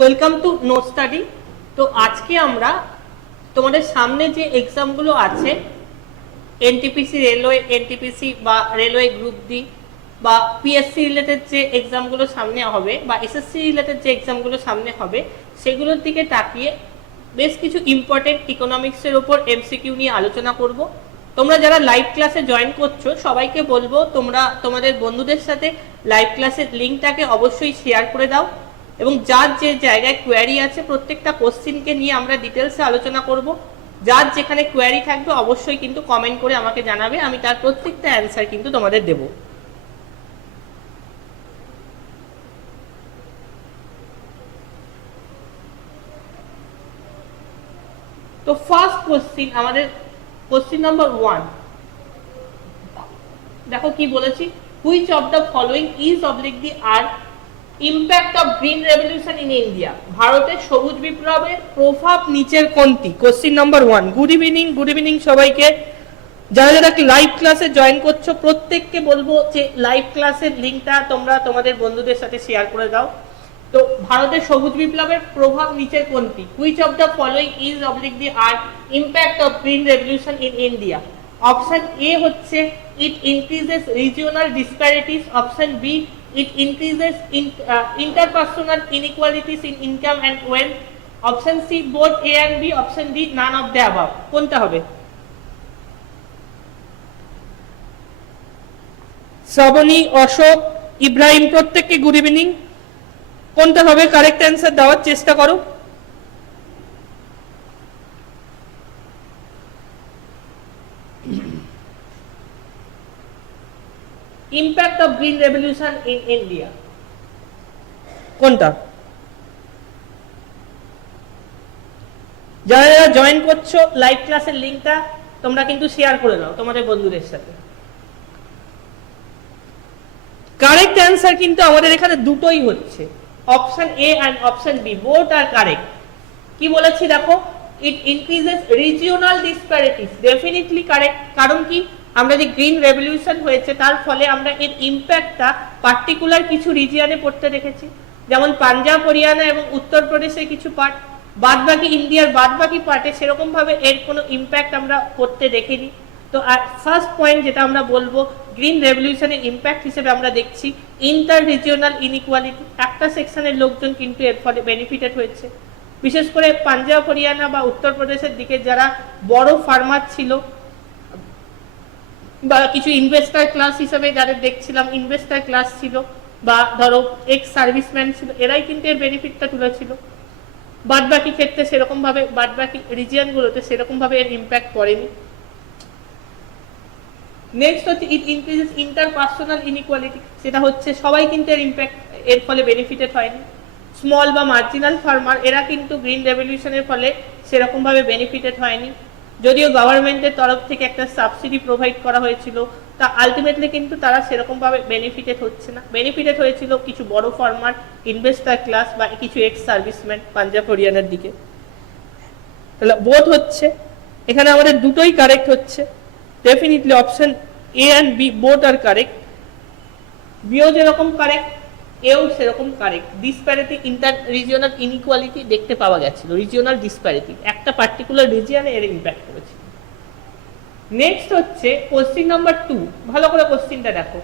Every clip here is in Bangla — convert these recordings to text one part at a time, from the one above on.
Welcome to note study. তো আজকে আমরা তোমাদের সামনে যে এক্সামগুলো আছে এনটিপিসি রেলওয়ে, এনটিপিসি বা রেলওয়ে গ্রুপ ডি বা পিএসসি রিলেটেড যে এক্সামগুলো সামনে হবে বা এসএসসি রিলেটেড যে এক্সামগুলো সামনে হবে সেগুলোর দিকে তাকিয়ে বেশ কিছু ইম্পর্টেন্ট ইকোনমিক্সের ওপর এমসিকিউ নিয়ে আলোচনা করব। তোমরা যারা লাইভ ক্লাসে জয়েন করছো সবাইকে বলবো তোমরা তোমাদের বন্ধুদের সাথে লাইভ ক্লাসের লিঙ্কটাকে অবশ্যই শেয়ার করে দাও এবং যার যে জায়গায় কোয়ারি আছে প্রত্যেকটা কোশ্চিনকে নিয়ে আমরা ডিটেলসে আলোচনা করব। যার যেখানে কোয়ারি থাকবে অবশ্যই কিন্তু কমেন্ট করে আমাকে জানাবে, আমি তার প্রত্যেকটা অ্যান্সার কিন্তু তোমাদের দেব। তো ফার্স্ট কোশ্চিন, আমাদের কোশ্চিন নাম্বার 1, দেখো কি বলেছি, which of the following is obliquely are impact of green revolution in India, ভারতের সবুজ বিপ্লবের প্রভাব নিচের কোনটি? Question number 1। গুড ইভিনিং সবাইকে। যারা যারা লাইভ ক্লাসে জয়েন করছো প্রত্যেককে বলবো যে লাইভ ক্লাসের লিঙ্কটা তোমরা তোমাদের বন্ধুদের সাথে শেয়ার করে দাও। তো ভারতের সবুজ বিপ্লবের প্রভাব নিচের কোনটি? Which of the following is obliquely are impact of green revolution in India. Option A হচ্ছে it increases regional disparities, option B it increases interpersonal inequalities in income and wealth, option C both A and B, option D none of the above। কোনটা হবে? শ্রাবণী, অশোক, ইব্রাহিম প্রত্যেককে গুড ইভিনিং। কোনটা হবে? কারেক্ট অ্যান্সার দেওয়ার চেষ্টা করো। Impact of green revolution in India কোনটা? যারা যারা জয়েন করছো লাইভ ক্লাসের লিঙ্কটা তোমরা কিন্তু শেয়ার করে দাও তোমাদের বন্ধুদের সাথে। কারেক্ট অ্যান্সার কিন্তু আমাদের এখানে দুটোই হচ্ছে, option A and option B, both are correct. কি বলেছি দেখো, it increases regional disparities, definitely correct. কারণ কি, আমরা যে গ্রিন রেভলিউশন হয়েছে তার ফলে আমরা এর ইম্প্যাক্টটা পার্টিকুলার কিছু রিজিয়নে পড়তে দেখেছি, যেমন পাঞ্জাব, হরিয়ানা এবং উত্তরপ্রদেশের কিছু পার্ট, বাদবাকি ইন্ডিয়ার বাদবাকি পার্টে সেরকম ভাবে এর কোনো ইম্প্যাক্ট আমরা পড়তে দেখিনি। তো আর ফার্স্ট পয়েন্ট যেটা আমরা বলবো গ্রিন রেভলিউশনের ইম্প্যাক্ট হিসেবে আমরা দেখছি ইন্টার রিজিওনাল ইনইকুয়ালিটি, একটা সেকশনের লোকজন কিন্তু এর ফলে বেনিফিটেড হয়েছে। বিশেষ করে পাঞ্জাব, হরিয়ানা বা উত্তরপ্রদেশের দিকে যারা বড় ফার্মার ছিল বা কিছু ইনভেস্টার ক্লাস হিসেবে যাদের দেখছিলাম ইনভেস্টার ক্লাস ছিল বা ধরো এক্স সার্ভিসম্যান ছিল, এরাই কিন্তু এর বেনিফিটটা তুলেছিল। বাদবাকি ক্ষেত্রে সেরকম ভাবে বাদবাকি রিজিয়নগুলোতে সেরকম ভাবে এর ইম্প্যাক্ট পড়েনি। নেক্সট হচ্ছে ইট ইনক্রিজেস ইন্টারপার্সোনাল ইনইকুয়ালিটি, সেটা হচ্ছে সবাই কিন্তু এর ইম্প্যাক্ট এর ফলে বেনিফিটেড হয়নি। স্মল বা মার্জিনাল ফার্মার এরা কিন্তু গ্রিন রেভলিউশনের ফলে সেরকম ভাবে বেনিফিটেড হয়নি, যদিও গভর্নমেন্টের তরফ থেকে একটা সাবসিডি প্রোভাইড করা হয়েছিল, তা আলটিমেটলি কিন্তু তারা সেরকম ভাবে বেনিফিটেড হচ্ছে না। বেনিফিটেড হয়েছিল কিছু বড় ফার্মার, ইনভেস্টার ক্লাস বা কিছু এক্স সার্ভিসম্যান পাঞ্জাব হরিয়ানার দিকে। তাহলে বোথ হচ্ছে, এখানে আমাদের দুটোই কারেক্ট হচ্ছে, definitely option A and B both are correct. বিও যেরকম কারেক্ট এও সেরকম correct. Disparity, inter regional inequality দেখতে পাওয়া গেছিল, রিজিওনাল ডিসপ্যারিটি একটা পার্টিকুলার রিজিয়নে এর ইম্প্যাক্ট করেছিল। নেক্সট হচ্ছে কোশ্চিন নাম্বার 2, ভালো করে কোশ্চিনটা দেখো।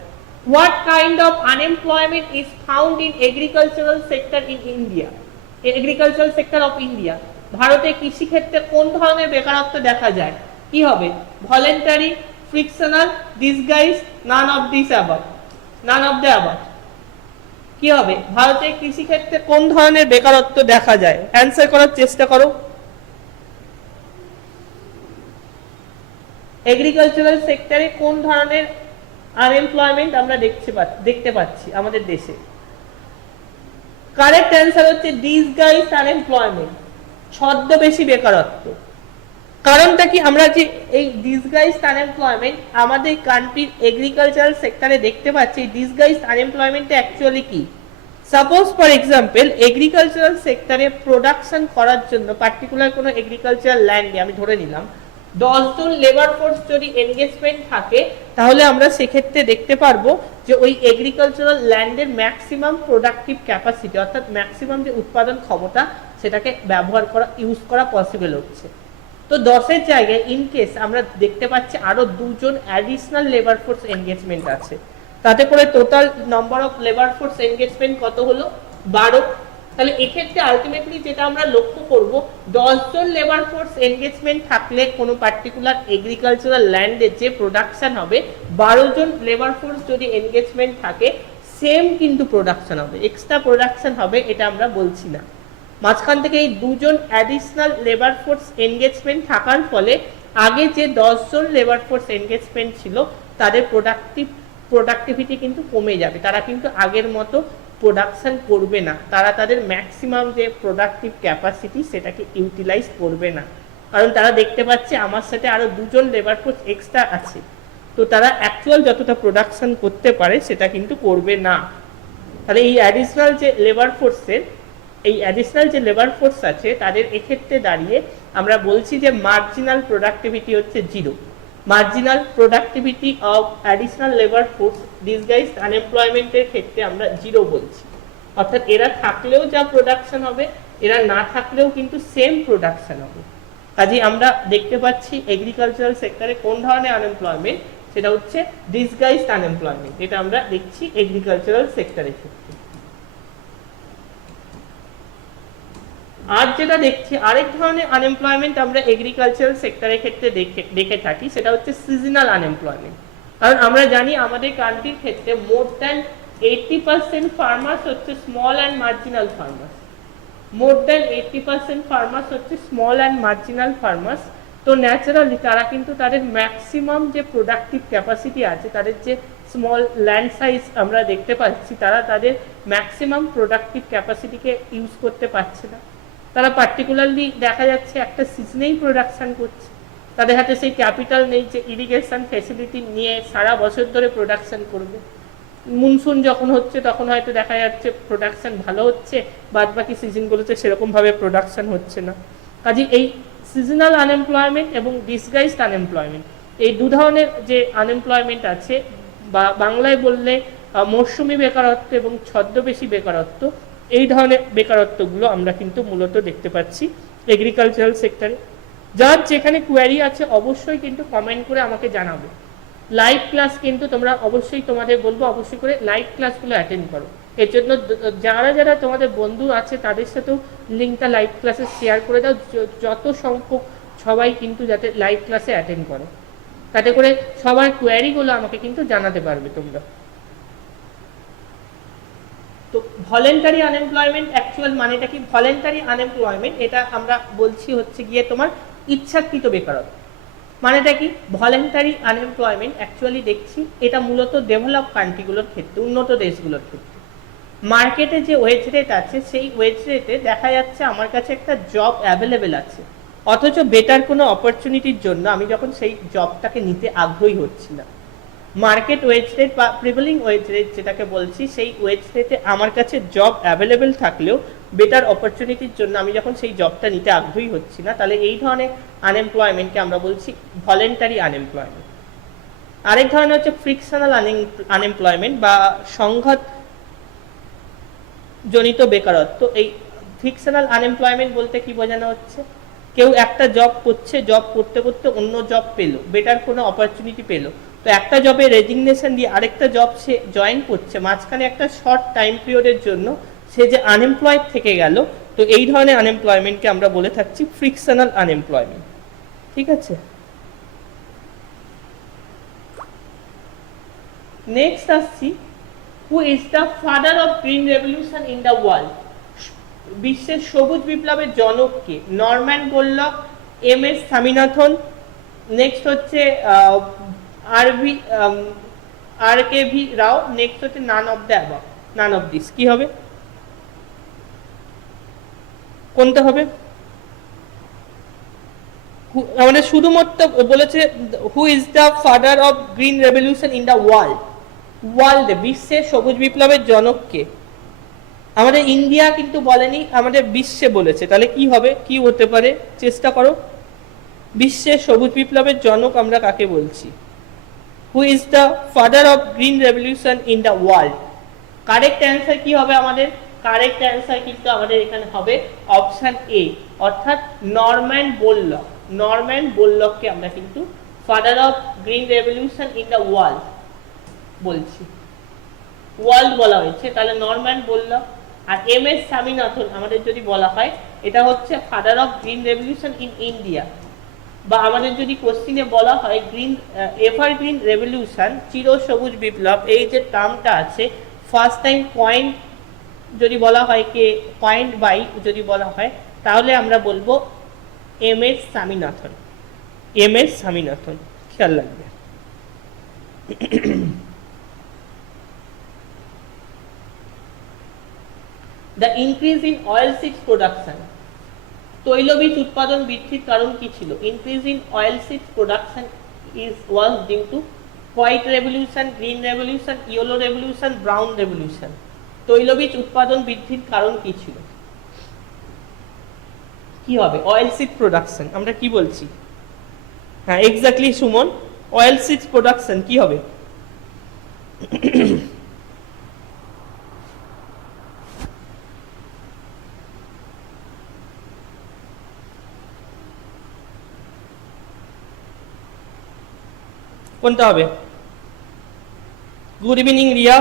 What kind of unemployment is found in agricultural sector in India, agricultural sector of India, ভারতে কৃষি ক্ষেত্রে কোন ধরনের বেকারত্ব দেখা যায়? কি হবে? Voluntary, frictional, disguise, naan of this above, naan of the above. কি হবে? ভারতের কৃষি ক্ষেত্রে কোন ধরনের বেকারত্ব দেখা যায়? অ্যান্সার করার চেষ্টা করো। এগ্রিকালচারাল সেক্টরে কোন ধরনের আনএমপ্লয়মেন্ট আমরা দেখতে পাচ্ছি আমাদের দেশে? কারেক্ট অ্যান্সার হচ্ছে ডিসগাইজ আনএমপ্লয়মেন্ট, ছদ্মবেশী বেকারত্ব। কারণটা কি, আমরা যে এই ডিসগাইজ আনএমপ্লয়মেন্ট আমাদের কান্ট্রির এগ্রিকালচারাল সেক্টরে দেখতে পাচ্ছি, ডিসগাইজ আনএমপ্লয়মেন্ট অ্যাকচুয়ালি কি? সাপোজ ফর এক্সাম্পল এগ্রিকালচারাল সেক্টরে প্রোডাকশন করার জন্য পার্টিকুলার কোনো এগ্রিকালচারাল ল্যান্ডে আমি ধরে নিলাম 10 জন লেবার ফোর্স যদি এনগেজমেন্ট থাকে তাহলে আমরা সেক্ষেত্রে দেখতে পারবো যে ওই এগ্রিকালচারাল ল্যান্ডের ম্যাক্সিমাম প্রোডাক্টিভ ক্যাপাসিটি অর্থাৎ ম্যাক্সিমাম যে উৎপাদন ক্ষমতা সেটাকে ব্যবহার করা ইউজ করা পসিবল হচ্ছে। তো 10-এর জায়গায় ইন কেস আমরা দেখতে পাচ্ছি আরো 2 জন অ্যাডিশনাল লেবার ফোর্স এনগেজমেন্ট আছে, তাতে করে total number of labour force engagement কত হলো 12। তাহলে এক্ষেত্রে আলটিমেটলি যেটা আমরা লক্ষ্য করব 10 জন লেবার ফোর্স এনগেজমেন্ট থাকলে কোনো পার্টিকুলার এগ্রিকালচারাল ল্যান্ডে যে প্রোডাকশন হবে 12 জন লেবার ফোর্স যদি এনগেজমেন্ট থাকে সেম কিন্তু প্রোডাকশন হবে, এক্সট্রা প্রোডাকশন হবে এটা আমরা বলছি না। মাঝখান থেকে এই 2 জন অ্যাডিশনাল লেবার ফোর্স এনগেজমেন্ট থাকার ফলে আগে যে 10 জন লেবার ফোর্স এনগেজমেন্ট ছিল তাদের প্রোডাক্টিভিটি কিন্তু কমে যাবে, তারা কিন্তু আগের মতো প্রোডাকশন করবে না, তারা তাদের ম্যাক্সিমাম যে প্রোডাক্টিভ ক্যাপাসিটি সেটাকে ইউটিলাইজ করবে না, কারণ তারা দেখতে পাচ্ছে আমার সাথে আরো 2 জন লেবার ফোর্স এক্সট্রা আছে, তো তারা অ্যাকচুয়াল যতটা প্রোডাকশন করতে পারে সেটা কিন্তু করবে না। তাহলে এই অ্যাডিশনাল যে লেবার ফোর্স আছে তাদের এক্ষেত্রে দাঁড়িয়ে আমরা বলছি যে মার্জিনাল প্রোডাক্টিভিটি হচ্ছে 0। Marginal productivity of additional labour force disguised আনএমপ্লয়মেন্টের ক্ষেত্রে আমরা 0 বলছি, অর্থাৎ এরা থাকলেও যা প্রোডাকশন হবে এরা না থাকলেও কিন্তু সেম প্রোডাকশন হবে। কাজে আমরা দেখতে পাচ্ছি এগ্রিকালচারাল সেক্টরে কোন ধরনের আনএমপ্লয়মেন্ট, সেটা হচ্ছে ডিসগাইজড আনএমপ্লয়মেন্ট, এটা আমরা দেখছি এগ্রিকালচারাল সেক্টরের ক্ষেত্রে। আর যেটা দেখছি আরেক ধরনের আনএমপ্লয়মেন্ট আমরা এগ্রিকালচারাল সেক্টরের ক্ষেত্রে দেখে থাকি, সেটা হচ্ছে সিজনাল আনএমপ্লয়মেন্ট। কারণ আমরা জানি আমাদের কান্ট্রির ক্ষেত্রে মোর দ্যান 80% ফার্মার্স হচ্ছে small and marginal farmers, more than 80% farmers হচ্ছে স্মল অ্যান্ড মার্জিনাল ফার্মার্স। তো ন্যাচারালি তারা কিন্তু তাদের ম্যাক্সিমাম যে প্রোডাক্টিভ ক্যাপাসিটি আছে, তাদের যে স্মল ল্যান্ড সাইজ আমরা দেখতে পাচ্ছি, তারা তাদের ম্যাক্সিমাম প্রোডাক্টিভ ক্যাপাসিটিকে ইউজ করতে পারছে না, তারা পার্টিকুলারলি দেখা যাচ্ছে একটা সিজনেই প্রোডাকশন করছে, তাদের হাতে সেই ক্যাপিটাল নেই যে ইরিগেশন ফ্যাসিলিটি নিয়ে সারা বছর ধরে প্রোডাকশন করবে। মনসুন যখন হচ্ছে তখন হয়তো দেখা যাচ্ছে প্রোডাকশন ভালো হচ্ছে, বাদ বাকি সিজনগুলোতে সেরকমভাবে প্রোডাকশন হচ্ছে না। কাজে এই সিজনাল আনএমপ্লয়মেন্ট এবং ডিসগাইজড আনএমপ্লয়মেন্ট, এই 2 ধরনের যে আনএমপ্লয়মেন্ট আছে, বা বাংলায় বললে মৌসুমি বেকারত্ব এবং ছদ্মবেশী বেকারত্ব, এই ধরনের বেকারত্বগুলো আমরা কিন্তু মূলত দেখতে পাচ্ছি এগ্রিকালচারাল সেক্টরে। যার যেখানে কোয়ারি আছে অবশ্যই কিন্তু কমেন্ট করে আমাকে জানাবে। লাইভ ক্লাস কিন্তু তোমরা অবশ্যই, তোমাদের বলবো অবশ্যই করে লাইভ ক্লাসগুলো অ্যাটেন্ড করো। এর জন্য যারা যারা তোমাদের বন্ধু আছে তাদের সাথেও লিঙ্কটা লাইভ ক্লাসে শেয়ার করে দাও, যত সংখ্যক সবাই কিন্তু যাতে লাইভ ক্লাসে অ্যাটেন্ড করো, তাতে করে সবার কোয়ারিগুলো আমাকে কিন্তু জানাতে পারবে তোমরা। তো ভলেন্টারি আনএমপ্লয়মেন্ট অ্যাকচুয়াল মানেটা কি? ভলেন্টারি আনএমপ্লয়মেন্ট এটা আমরা বলছি হচ্ছে গিয়ে তোমার ইচ্ছাকৃত বেকারত্ব। মানেটা কি? ভলেন্টারি আনএমপ্লয়মেন্ট অ্যাকচুয়ালি দেখছি এটা মূলত ডেভেলপ কান্ট্রিগুলোর ক্ষেত্রে, উন্নত দেশগুলোর ক্ষেত্রে মার্কেটে যে ওয়েজ রেট আছে সেই ওয়েজ রেটে দেখা যাচ্ছে আমার কাছে একটা জব অ্যাভেলেবেল আছে, অথচ বেটার কোনো অপরচুনিটির জন্য আমি যখন সেই জবটাকে নিতে আগ্রহী হচ্ছি না। মার্কেট ওয়েজ রেট বা প্রিভেলিং ওয়েজ রেট যেটাকে বলছি, সেই ওয়েজ রেটে আমার কাছে জব অ্যাভেলেবেল থাকলেও বেটার অপরচুনিটির জন্য আমি যখন সেই জবটা নিতে আগ্রহী হচ্ছি না, তাহলে এই ধরনের আনএমপ্লয়মেন্টকে আমরা বলছি ভলেন্টারি আনএমপ্লয়মেন্ট। আরেক ধরনের হচ্ছে ফ্রিকশনাল আনএমপ্লয়মেন্ট বা সংঘাত জনিত বেকারত্ব। এই ফ্রিকশনাল আনএমপ্লয়মেন্ট বলতে কি বোঝানো হচ্ছে? কেউ একটা জব করছে, জব করতে করতে অন্য জব পেলো, বেটার কোনো অপরচুনিটি পেলো, তো একটা জবে রেজিগনেশন দিয়ে আরেকটা জব সে জয়েন করছে, মাঝখানে একটা শর্ট টাইম পিরিয়ডের জন্য সে যে আনএমপ্লয়েড থেকে গেল, তো এই ধরনের আনএমপ্লয়মেন্টকে আমরা বলে থাকছি ফ্রিকশনাল আনএমপ্লয়মেন্ট। ঠিক আছে, নেক্সট আসছি, who is the father of green revolution in the world? বিশ্বের সবুজ বিপ্লবের জনক কে? Norman Borlaug, M S. Swaminathan, next হচ্ছে আর.কে.ভি. রাও, নেক্সট হচ্ছে none of the above, none of this. কি হবে? কোনটা হবে? আমাদের শুধুমাত্র বলেছে who is the father of green revolution in the world, ওয়ার্ল্ডে বিশ্বের সবুজ বিপ্লবের জনক কে? আমাদের ইন্ডিয়া কিন্তু বলেনি, আমাদের বিশ্বে বলেছে, তাহলে কি হবে, কি হতে পারে চেষ্টা করো। বিশ্বের সবুজ বিপ্লবের জনক আমরা কাকে বলছি? হু is the father of green revolution in the world? Correct answer কি হবে আমাদের? কারেক্ট অ্যান্সার কিন্তু আমাদের এখানে হবে অপশন এ, অর্থাৎ নরম্যান বোরলগ। নরম্যান বোরলগকে আমরা কিন্তু father of green revolution in the world বলছি, ওয়ার্ল্ড বলা হয়েছে, তাহলে নরম্যান বোরলগ। আর এম এস স্বামীনাথন আমাদের যদি বলা হয়, এটা হচ্ছে father of green revolution in India. বা আমাদের যদি কোশ্চিনে বলা হয় গ্রিন এভারগ্রিন রেভলিউশন, চির সবুজ বিপ্লব, এই যে টার্মটা আছে ফার্স্ট টাইম পয়েন্ট যদি বলা হয় কে পয়েন্ট বাই যদি বলা হয়, তাহলে আমরা বলবো M S Swaminathan. M S Swaminathan, খেয়াল রাখবে। The increase in oilseeds production, তৈলবীজ উৎপাদন বৃদ্ধির কারণ কি ছিল? Increase in oilseeds production was due to white revolution, green revolution, yellow revolution, brown revolution. তৈলবীজ উৎপাদন বৃদ্ধির কারণ কি ছিল? কি হবে? oilseed production. আমরা কি বলছি? হ্যাঁ, এক্স্যাক্টলি সুমন, oilseed প্রোডাকশন কি হবে? কোনটা হবে? Good evening Riya.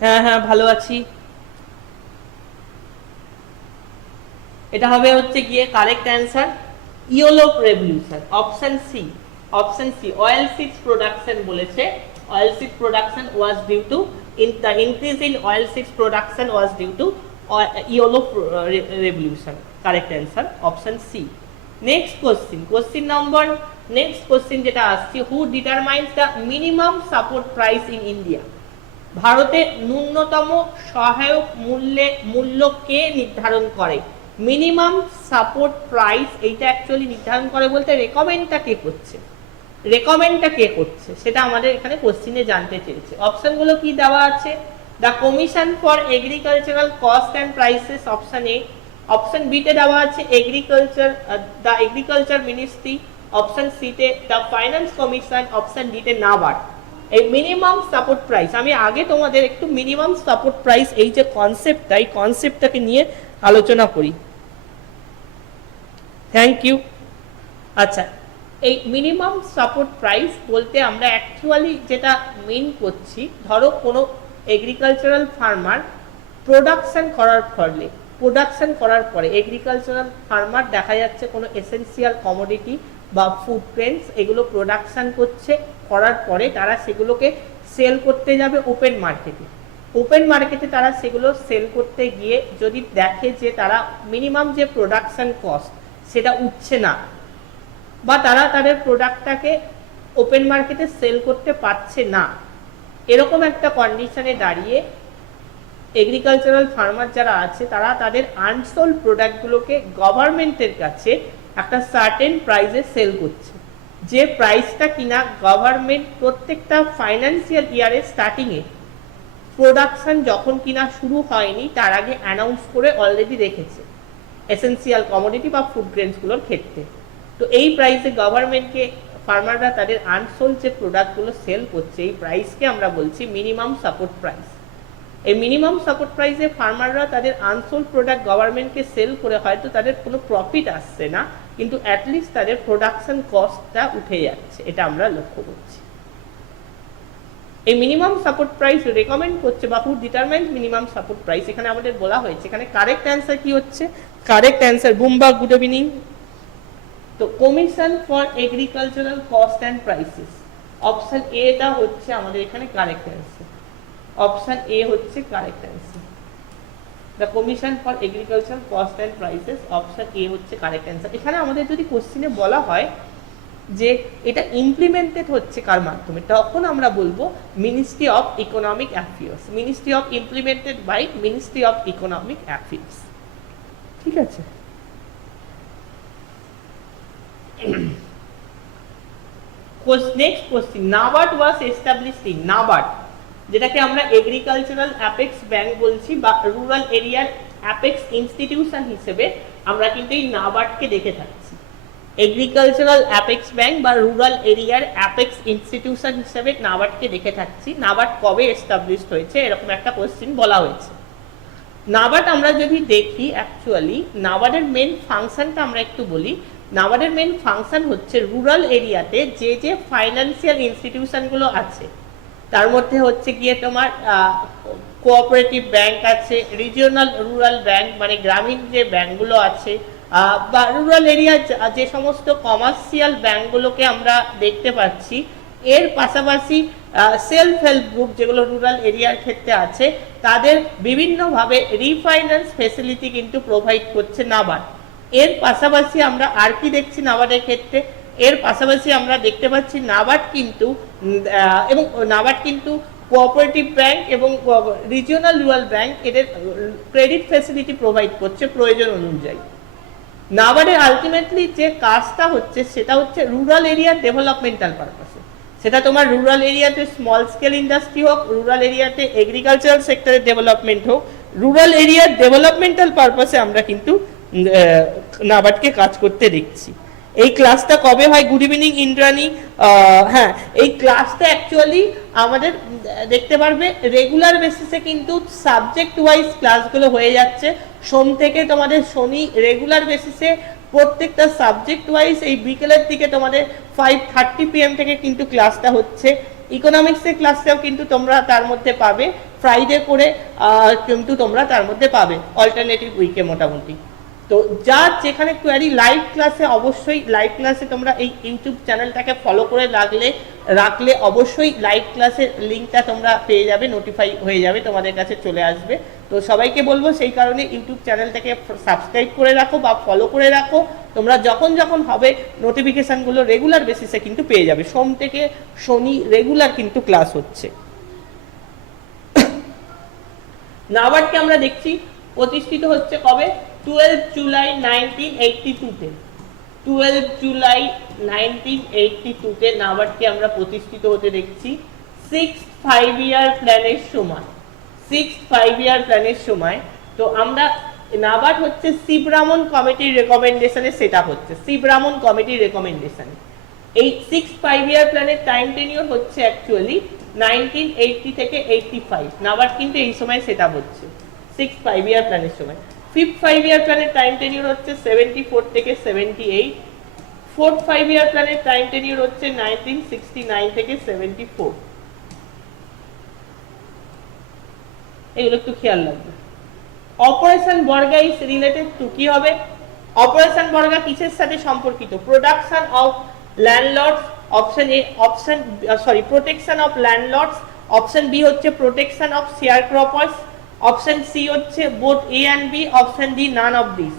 হ্যাঁ হ্যাঁ, ভালো আছি। এটা হবে হচ্ছে গিয়ে correct answer yellow revolution, option C. Option C, oil seeds production বলেছে। Oil seed production was due to the increase in oil seeds production was due to yellow revolution. Correct answer option C. Next question, question number next question যেটা আসছে, who determines the minimum support price in India? ভারতে ন্যূনতম সহায়ক মূল্য কে নির্ধারণ করে? মিনিমাম সাপোর্ট প্রাইস এইটা অ্যাকচুয়ালি নির্ধারণ করে বলতে রেকমেন্ডটা কে করছে? রেকমেন্ডটা কে করছে সেটা আমাদের এখানে কোশ্চিনে জানতে চেয়েছে। অপশনগুলো কি দেওয়া আছে? The commission for agricultural cost and prices, option A. Option B তে দেওয়া আছে agriculture, the agriculture ministry. Option C তে the finance commission. Option D তে নাবার্ড। এই মিনিমাম সাপোর্ট প্রাইস, আমি আগে তোমাদের একটু মিনিমাম সাপোর্ট প্রাইস এই যে কনসেপ্টটা, এই কনসেপ্টটাকে নিয়ে আলোচনা করি। Thank you. আচ্ছা, এই মিনিমাম সাপোর্ট প্রাইস বলতে আমরা অ্যাকচুয়ালি যেটা মিন করছি, ধরো কোনো এগ্রিকালচারাল ফার্মার প্রোডাকশন করার পরে এগ্রিকালচারাল ফার্মার দেখা যাচ্ছে কোনো এসেনশিয়াল কমোডিটি বা ফুড গ্রেনস এগুলো প্রোডাকশন করার পরে তারা সেগুলোকে সেল করতে যাবে ওপেন মার্কেটে। ওপেন মার্কেটে তারা সেগুলো সেল করতে গিয়ে যদি দেখে যে তারা মিনিমাম যে প্রোডাকশন কস্ট সেটা উঠছে না, বা তারা তাদের প্রোডাক্টটাকে ওপেন মার্কেটে সেল করতে পারছে না, এরকম একটা কন্ডিশনে দাঁড়িয়ে এগ্রিকালচারাল ফার্মার যারা আছে তারা তাদের আনসোল্ড প্রোডাক্টগুলোকে গভর্নমেন্টের কাছে একটা সার্টেন প্রাইসে সেল করছে। যে প্রাইসটা কিনা গভর্নমেন্ট প্রত্যেকটা ফাইন্যান্সিয়াল ইয়ারের স্টার্টিংয়ে প্রোডাকশন যখন কিনা শুরু হয়নি তার আগে অ্যানাউন্স করে অলরেডি রেখেছে এসেনশিয়াল কমোডিটি বা ফুড গ্রেনসগুলোর ক্ষেত্রে। তো এই প্রাইসে গভর্নমেন্টকে ফার্মাররা তাদের আনসোল্ড যে প্রোডাক্টগুলো সেল করছে, এই প্রাইসকে আমরা বলছি মিনিমাম সাপোর্ট প্রাইস। এই মিনিমাম সাপোর্ট প্রাইসে ফার্মাররা তাদের আনসোল্ড প্রোডাক্ট গভর্নমেন্টকে সেল করে হয়তো তাদের কোনো প্রফিট আসছে না, কিন্তু অ্যাটলিস্ট তাদের প্রোডাকশন কস্টটা উঠে যাচ্ছে, এটা আমরা লক্ষ্য করছি। এই মিনিমাম সাপোর্ট প্রাইস রেকমেন্ড করছে বা who determines minimum support price, এখানে আমাদের বলা হয়েছে। এখানে কারেক্ট অ্যান্সার কি হচ্ছে? Correct answer, Bumba good evening. তো commission for agricultural cost and prices, option এটা হচ্ছে আমাদের এখানে কারেক্ট অ্যান্সার। অপশন এ হচ্ছে correct answer. The commission for agricultural cost and prices, option A হচ্ছে কারেক্ট অ্যান্সার। এখানে আমাদের যদি কোশ্চিনে বলা হয় যে এটা ইমপ্লিমেন্টেড হচ্ছে কার মাধ্যমে, তখন আমরা বলবো ministry of economic affairs. Ministry of implemented by ministry of economic affairs. ঠিক আছে। Next question, NABARD was established in, NABARD যেটাকে আমরা এগ্রিকালচারাল অ্যাপেক্স ব্যাংক বলছি বা রুরাল এরিয়ার অ্যাপেক্স ইনস্টিটিউশন হিসেবে আমরা কিন্তু এই নাবার্ডকে দেখে থাকছি। এগ্রিকালচারাল অ্যাপেক্স ব্যাংক বা রুরাল এরিয়ার অ্যাপেক্স ইনস্টিটিউশন হিসেবে নাবার্ডকে দেখে থাকছি। নাবার্ড কবে এস্টাবলিশড হয়েছে এরকম একটা কোশ্চেন বলা হয়েছে। নাবার্ড আমরা যদি দেখি, অ্যাকচুয়ালি নাবার্ডের মেন ফাংশনটা আমরা একটু বলি। নাবার্ডের মেন ফাংশন হচ্ছে রুরাল এরিয়াতে যে যে ফাইন্যান্সিয়াল ইনস্টিটিউশনগুলো আছে, তার মধ্যে হচ্ছে গিয়ে তোমার কোঅপারেটিভ ব্যাংক আছে, রিজিওনাল রুরাল ব্যাংক মানে গ্রামীণ যে ব্যাংকগুলো আছে, বা রুরাল এরিয়া যে সমস্ত কমার্শিয়াল ব্যাংকগুলোকে আমরা দেখতে পাচ্ছি, এর পাশাপাশি সেলফ হেল্প গ্রুপ যেগুলো রুরাল এরিয়ার ক্ষেত্রে আছে, তাদের বিভিন্নভাবে রিফাইন্যান্স ফেসিলিটি কিন্তু প্রোভাইড করছে নাবার্ড। এর পাশাপাশি আমরা আর কি দেখছি নাবার্ডের ক্ষেত্রে, এর পাশাপাশি আমরা দেখতে পাচ্ছি নাবার্ড কিন্তু কোঅপারেটিভ ব্যাংক এবং রিজিওনাল রুরাল ব্যাংক এদের ক্রেডিট ফেসিলিটি প্রোভাইড করছে প্রয়োজন অনুযায়ী। নাবার্ডের আলটিমেটলি যে কাজটা হচ্ছে সেটা হচ্ছে রুরাল এরিয়ার ডেভেলপমেন্টাল পারপাসে। সেটা তোমার রুরাল এরিয়াতে স্মল স্কেল ইন্ডাস্ট্রি হোক, রুরাল এরিয়াতে এগ্রিকালচারাল সেক্টরের ডেভেলপমেন্ট হোক, রুরাল এরিয়ার ডেভেলপমেন্টাল পারপাসে আমরা কিন্তু নাবার্ডকে কাজ করতে দেখছি। এই ক্লাসটা কবে হয়? Good evening Indrani. হ্যাঁ, এই ক্লাসটা অ্যাকচুয়ালি আমাদের দেখতে পারবে রেগুলার বেসিসে কিন্তু সাবজেক্ট ওয়াইজ ক্লাসগুলো হয়ে যাচ্ছে। সোম থেকে তোমাদের শনি রেগুলার বেসিসে প্রত্যেকটা সাবজেক্ট ওয়াইজ এই বিকেলের দিকে তোমাদের 5:30 PM থেকে কিন্তু ক্লাসটা হচ্ছে। ইকোনমিক্সের ক্লাসটাও কিন্তু তোমরা তার মধ্যে পাবে, ফ্রাইডে করে কিন্তু তোমরা তার মধ্যে পাবে অল্টারনেটিভ উইকে মোটামুটি। তো যার যেখানে কোয়ারি লাইভ ক্লাসে, অবশ্যই লাইভ ক্লাসে তোমরা এই ইউটিউব চ্যানেলটাকে ফলো করে রাখলে অবশ্যই লাইভ ক্লাসের লিঙ্কটা তোমরা পেয়ে যাবে, নোটিফাই হয়ে যাবে, তোমাদের কাছে চলে আসবে। তো সবাইকে বলবো সেই কারণে ইউটিউব চ্যানেলটাকে সাবস্ক্রাইব করে রাখো বা ফলো করে রাখো। তোমরা যখন হবে নোটিফিকেশানগুলো রেগুলার বেসিসে কিন্তু পেয়ে যাবে। সোম থেকে শনি রেগুলার কিন্তু ক্লাস হচ্ছে। নাবার্ডকে আমরা দেখছি প্রতিষ্ঠিত হচ্ছে কবে? 12 জুলাই 1982-তে। 12 জুলাই 1982-তে নাবার্ডকে আমরা প্রতিষ্ঠিত হতে দেখছি 6th 5-year প্ল্যানের সময়। 6th 5-year প্ল্যানের সময়। তো আমরা নাবার্ড হচ্ছে শিবরামন কমিটির রেকমেন্ডেশনে সেট আপ হচ্ছে, শিবরামন কমিটির রেকমেন্ডেশনে। এই 6th 5-year প্ল্যানের টাইম টেনিওর হচ্ছে অ্যাকচুয়ালি 1980 থেকে 85। নাবার্ড কিন্তু এই সময় সেট আপ হচ্ছে 6th 5-year প্ল্যানের সময়। 5th 5-year প্ল্যানের টাইম টেনিওর হচ্ছে 74 থেকে 78। 4th 5-year প্ল্যানের টাইম টেনিওর হচ্ছে 1969 থেকে 74। এগুলো একটু খেয়াল রাখবে। অপারেশন বর্গা ইজ রিলেটেড টু, কি হবে? অপারেশন বর্গা কিসের সাথে সম্পর্কিত? Production of landlords, option A, protection of landlords, option B হচ্ছে protection of sharecroppers, option C হচ্ছে both A and B, option D none of this.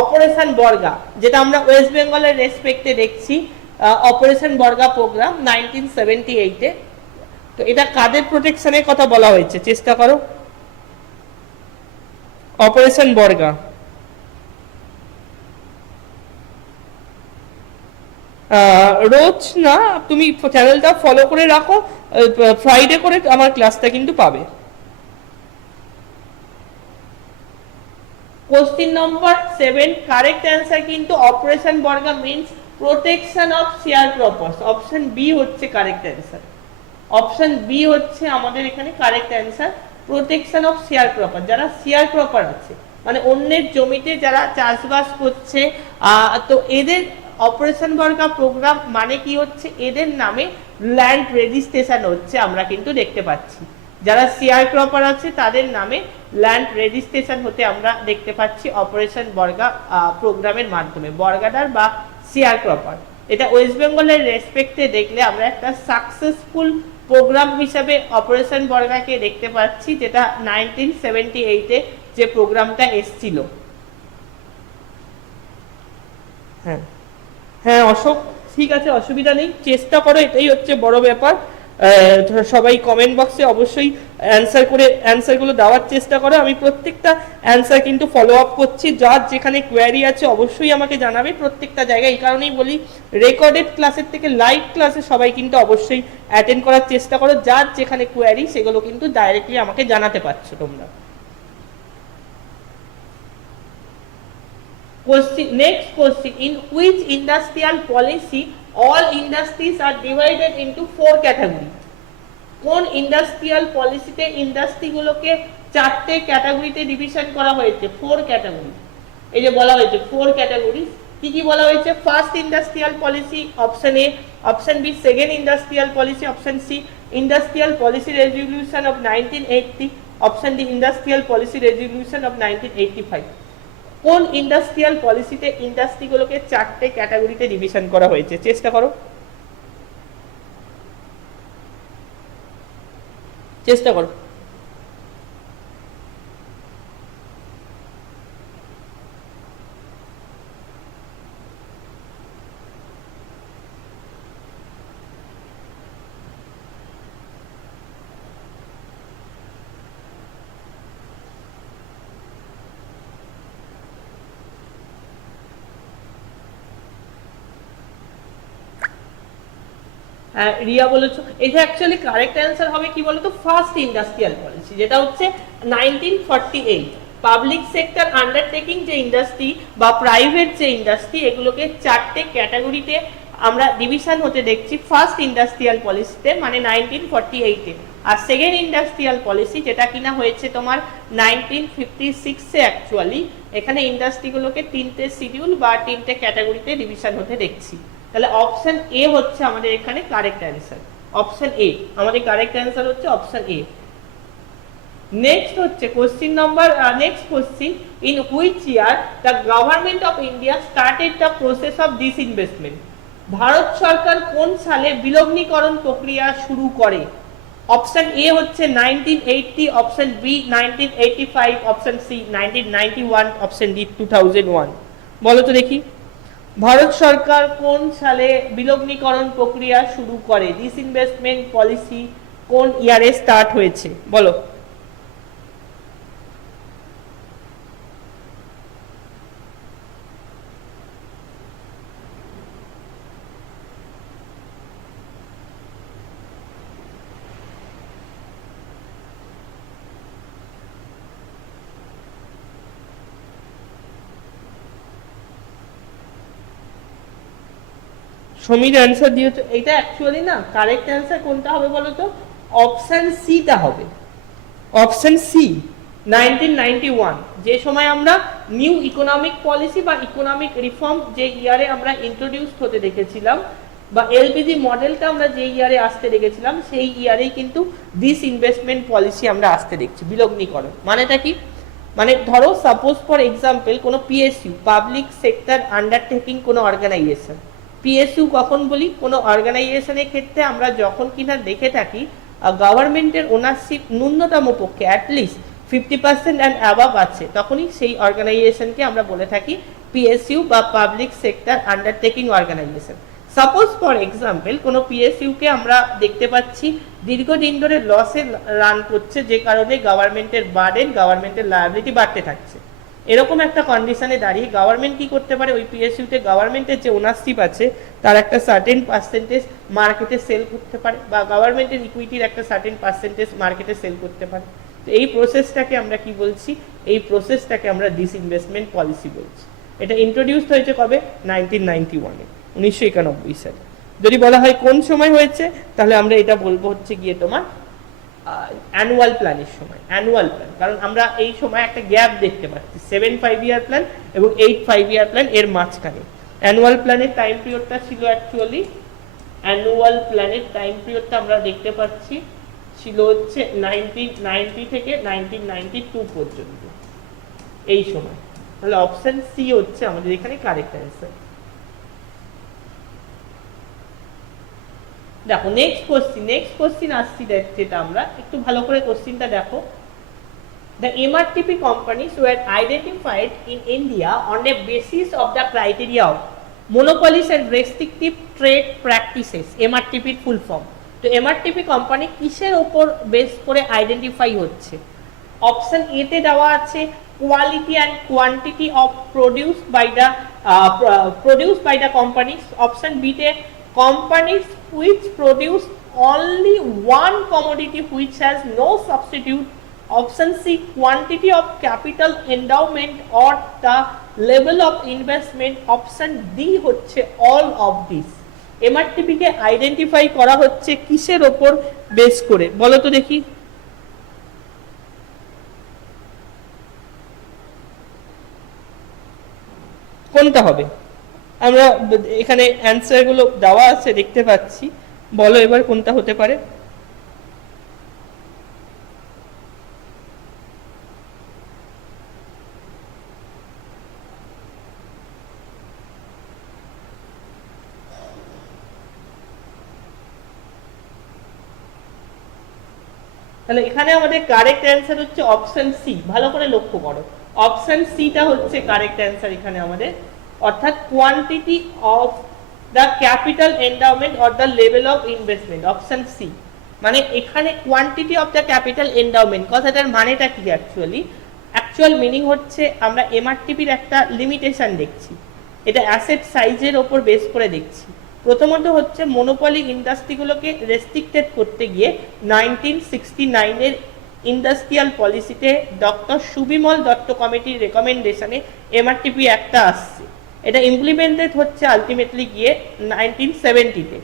Operation Barga যেটা আমরা ওয়েস্ট বেঙ্গলের রেসপেক্টে দেখছি, অপারেশন বর্গা প্রোগ্রাম 1978-এ। তো এটা কাদের প্রোটেকশনের কথা বলা হয়েছে? চেষ্টা করো। অপারেশন বর্গা রোজ না, তুমি চ্যানেলটা ফলো করে রাখো, ফ্রাইডে করে আমার ক্লাসটা কিন্তু পাবে। কোশ্চেন নম্বর 7, কারেক্ট অ্যান্সার কিন্তু operation Barga means protection of sharecroppers. Option B হচ্ছে কারেক্ট অ্যান্সার। অপশন বি হচ্ছে আমাদের এখানে correct answer, protection of sharecropper. যারা শেয়ার ক্রপার আছে মানে অন্যের জমিতে যারা চাষবাস করছে, তো এদের অপারেশন বর্গা প্রোগ্রাম মানে কি হচ্ছে? এদের নামে ল্যান্ড রেজিস্ট্রেশন হচ্ছে, আমরা কিন্তু দেখতে পাচ্ছি। যারা শেয়ার ক্রপার আছে তাদের নামে ল্যান্ড রেজিস্ট্রেশন হতে আমরা দেখতে পাচ্ছি অপারেশন বর্গা প্রোগ্রামের মাধ্যমে। বর্গাদার বা শেয়ার ক্রপার, এটা ওয়েস্ট বেঙ্গলের রেসপেক্টে দেখলে আমরা একটা সাকসেসফুল প্রোগ্রাম হিসাবে অপারেশন বর্গাকে দেখতে পাচ্ছি, যেটা 1978-এ যে প্রোগ্রামটা এসছিল। হ্যাঁ হ্যাঁ অশোক, ঠিক আছে, অসুবিধা নেই, চেষ্টা করো, এটাই হচ্ছে বড় ব্যাপার। সবাই কমেন্ট বক্সে অবশ্যই অ্যান্সারগুলো দেওয়ার চেষ্টা করো। আমি প্রত্যেকটা অ্যান্সার কিন্তু ফলো আপ করছি। যার যেখানে কোয়ারি আছে অবশ্যই আমাকে জানাবে প্রত্যেকটা জায়গায়। এই কারণেই বলি রেকর্ডেড ক্লাসের থেকে লাইভ ক্লাসে সবাই কিন্তু অবশ্যই অ্যাটেন্ড করার চেষ্টা করো। যার যেখানে কোয়ারি সেগুলো কিন্তু ডাইরেক্টলি আমাকে জানাতে পারছো তোমরা। Question, next question, in which industrial policy all industries are divided into 4 categories? কোন ইন্ডাস্ট্রিয়াল পলিসিতে ইন্ডাস্ট্রিগুলোকে 4টে ক্যাটাগরিতে ডিভিশন করা হয়েছে? 4 ক্যাটাগরি। এই যে বলা হয়েছে 4 ক্যাটাগরি, কি কি বলা হয়েছে? First industrial policy option A, option B second industrial policy, option C industrial policy resolution of 1980, option D industrial policy resolution of 1985। কোন ইন্ডাস্ট্রিয়াল পলিসিতে ইন্ডাস্ট্রিগুলোকে 4টে ক্যাটাগরিতে ডিভিশন করা হয়েছে? চেষ্টা করো, চেষ্টা করো। রিয়া বলেছো, এটা অ্যাকচুয়ালি কারেক্ট অ্যান্সার হবে কি বলতো? ফার্স্ট ইন্ডাস্ট্রিয়াল পলিসি, যেটা হচ্ছে 1948। পাবলিক সেক্টর আন্ডারটেকিং যে ইন্ডাস্ট্রি বা প্রাইভেট যে ইন্ডাস্ট্রি, এগুলোকে 4টে ক্যাটাগরিতে আমরা ডিভিশন হতে দেখছি ফার্স্ট ইন্ডাস্ট্রিয়াল পলিসিতে, মানে 1948-এ। আর সেকেন্ড ইন্ডাস্ট্রিয়াল পলিসি যেটা কিনা হয়েছে তোমার 1956-এ, অ্যাকচুয়ালি এখানে ইন্ডাস্ট্রিগুলোকে 3টে শিডিউল বা 3টে ক্যাটাগরিতে ডিভিশন হতে দেখছি। তাহলে অপশন এ হচ্ছে আমাদের এখানে কারেক্ট অ্যান্সার। অপশন এ আমাদের কারেক্ট অ্যান্সার হচ্ছে অপশন এ। নেক্সট হচ্ছে question number, next question, in which year the government of India started the process of disinvestment? Bharat সরকার কোন সালে বিলগ্নীকরণ প্রক্রিয়া শুরু করে? অপশন এ হচ্ছে 1980, option B 1985, option C 1991, option D 2001। বলো তো দেখি, ভারত সরকার কোন সালে বিলগ্নীকরণ প্রক্রিয়া শুরু করে? ডিসইনভেস্টমেন্ট পলিসি কোন ইয়ারে স্টার্ট হয়েছে? বলো। সমীর অ্যান্সার দিয়েছো, এটা অ্যাকচুয়ালি না কারেক্ট অ্যান্সার কোনটা হবে বলো তো? অপশন সিটা হবে। অপশন সি 1991, যে সময় আমরা নিউ ইকোনমিক পলিসি বা ইকোনমিক রিফর্ম যে ইয়ারে আমরা ইন্ট্রোডিউস হতে দেখেছিলাম, বা এলপিজি মডেলটা আমরা যে ইয়ারে আসতে দেখেছিলাম, সেই ইয়ারেই কিন্তু ডিসইনভেস্টমেন্ট পলিসি আমরা আসতে দেখছি, বিলগ্নীকরণ। মানেটা কি? মানে ধরো সাপোজ ফর এক্সাম্পল কোনো পিএসইউ, পাবলিক সেক্টর আন্ডারটেকিং কোনো অর্গানাইজেশন। পিএসইউ কখন বলি? কোনো অর্গানাইজেশনের ক্ষেত্রে আমরা যখন কিনা দেখে থাকি গভর্নমেন্টের ওনারশিপ ন্যূনতম পক্ষে অ্যাটলিস্ট 50% অ্যান্ড অ্যাবাভ আছে, তখনই সেই অর্গানাইজেশনকে আমরা বলে থাকি পিএসইউ বা public sector undertaking organisation. Suppose for example কোনো পিএসইউকে আমরা দেখতে পাচ্ছি দীর্ঘদিন ধরে লসে রান করছে, যে কারণে গভর্নমেন্টের বার্ডেন, গভর্নমেন্টের লায়াবিলিটি বাড়তে থাকছে। এরকম একটা কন্ডিশনে দাঁড়িয়ে গভর্নমেন্ট কি করতে পারে? ওই পিএসইউতে গভর্নমেন্টের যে ওনারশিপ আছে তার একটা সার্টেন পার্সেন্টেজ মার্কেটে সেল করতে পারে, বা গভর্নমেন্টের ইকুইটির একটা সার্টেন পার্সেন্টেজ মার্কেটে সেল করতে পারে। তো এই প্রসেসটাকে আমরা কি বলছি? এই প্রসেসটাকে আমরা ডিসইনভেস্টমেন্ট পলিসি বলছি। এটা ইন্ট্রোডিউস হয়েছে কবে? 1991-এ, 1991 সালে। যদি বলা হয় কোন সময় হয়েছে, তাহলে আমরা এটা বলবো হচ্ছে গিয়ে তোমার অ্যানুয়াল প্ল্যানের সময়। অ্যানুয়াল প্ল্যান, কারণ আমরা এই সময় একটা গ্যাপ দেখতে পাচ্ছি 7 5-year প্ল্যান এবং 8 5-year প্ল্যান, এর মাঝখানে অ্যানুয়াল প্ল্যানের টাইম পিরিয়ডটা ছিল অ্যাকচুয়ালি, অ্যানুয়াল প্ল্যানের টাইম পিরিয়ডটা আমরা দেখতে পাচ্ছি ছিল হচ্ছে 1990 থেকে 1992 পর্যন্ত, এই সময়। তাহলে অপশন সি হচ্ছে আমাদের এখানে কারেক্ট অ্যান্সার। দেখো নেক্সট কোশ্চিন আসছি, যেটা আমরা একটু ভালো করে কোশ্চিনটা দেখো। The MRTP companies were identified in India on a basis of the criteria of monopolies and restrictive trade practices, MRTP full form. তো MRTP কোম্পানি কিসের উপর বেস করে আইডেন্টিফাই হচ্ছে? অপশন এ তে দেওয়া আছে quality and quantity of produced by the companies. Option B তে companies which produce only one commodity which has no substitute. Option C quantity of capital endowment or the level of investment, option D হচ্ছে অল অফ দিস। এমআরটিপি কে আইডেন্টিফাই করা হচ্ছে কিসের ওপর বেস করে, বলো তো দেখি। কোনটা হবে? আমরা এখানে অ্যান্সার গুলো দেওয়া আছে দেখতে পাচ্ছি, বলো এবার কোনটা হতে পারে। তাহলে এখানে আমাদের কারেক্ট অ্যান্সার হচ্ছে অপশন সি। ভালো করে লক্ষ্য করো, অপশন সিটা হচ্ছে কারেক্ট অ্যান্সার এখানে আমাদের, অর্থাৎ quantity of the capital endowment or the level of investment, option C. মানে এখানে quantity of the capital endowment কথাটার মানেটা কি অ্যাকচুয়ালি? অ্যাকচুয়াল মিনিং হচ্ছে আমরা এমআরটিপির একটা লিমিটেশন দেখছি, এটা অ্যাসেট সাইজের ওপর বেস করে দেখছি। প্রথমত হচ্ছে মনোপলি ইন্ডাস্ট্রিগুলোকে রেস্ট্রিক্টেড করতে গিয়ে 1969-এর ইন্ডাস্ট্রিয়াল পলিসিতে ডক্টর সুবিমল দত্ত কমিটির রেকমেন্ডেশনে এমআরটিপি একটা আসছে। এটা ইমপ্লিমেন্টেড হচ্ছে আলটিমেটলি গিয়ে 1970-তে।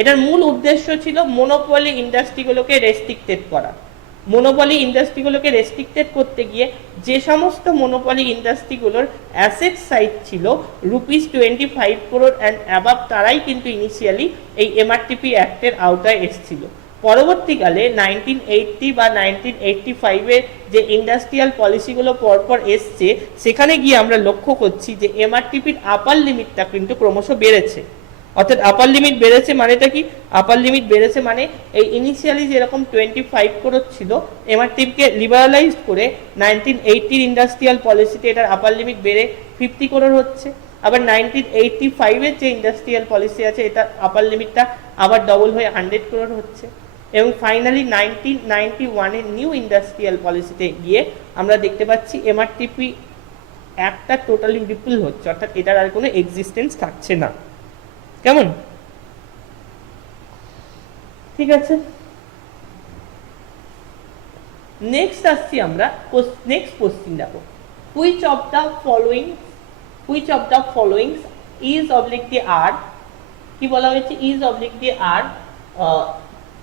এটার মূল উদ্দেশ্য ছিল মনোপলি ইন্ডাস্ট্রিগুলোকে রেস্ট্রিক্টেড করা। মনোপলি ইন্ডাস্ট্রিগুলোকে রেস্ট্রিক্টেড করতে গিয়ে যে সমস্ত মনোপলি ইন্ডাস্ট্রিগুলোর অ্যাসেট সাইজ ছিল ₹25 crore অ্যান্ড অ্যাবাভ, তারাই কিন্তু ইনিশিয়ালি এই এমআরটিপি অ্যাক্টের আওতায় এসেছিল। পরবর্তীকালে 1980 বা 1985-এর যে ইন্ডাস্ট্রিয়াল পলিসিগুলো পরপর এসছে, সেখানে গিয়ে আমরা লক্ষ্য করছি যে এমআরটিপির আপার লিমিটটা কিন্তু ক্রমশ বেড়েছে। অর্থাৎ আপার লিমিট বেড়েছে মানেটা কি? আপার লিমিট বেড়েছে মানে এই ইনিশিয়ালি যেরকম 25 crore ছিল, এমআরটিপিকে লিবারালাইজ করে 1980-র ইন্ডাস্ট্রিয়াল পলিসিতে এটার আপার লিমিট বেড়ে 50 crore হচ্ছে। আবার 1985-এর যে ইন্ডাস্ট্রিয়াল পলিসি আছে, এটা আপার লিমিটটা আবার ডবল হয়ে 100 crore হচ্ছে। এবং ফাইনালি 1991-এর নিউ ইন্ডাস্ট্রিয়াল পলিসিতে গিয়ে আমরা দেখতে পাচ্ছি এমআরটিপি একটা টোটালি রিপল হচ্ছে, অর্থাৎ এটার আর কোনো এক্সিস্টেন্স থাকছে না। কেমন? ঠিক আছে, নেক্সট আসছি আমরা। নেক্সট কোশ্চেন দেখো, which of the followings is oblique the are, কি বলা হয়েছে? Is oblique the are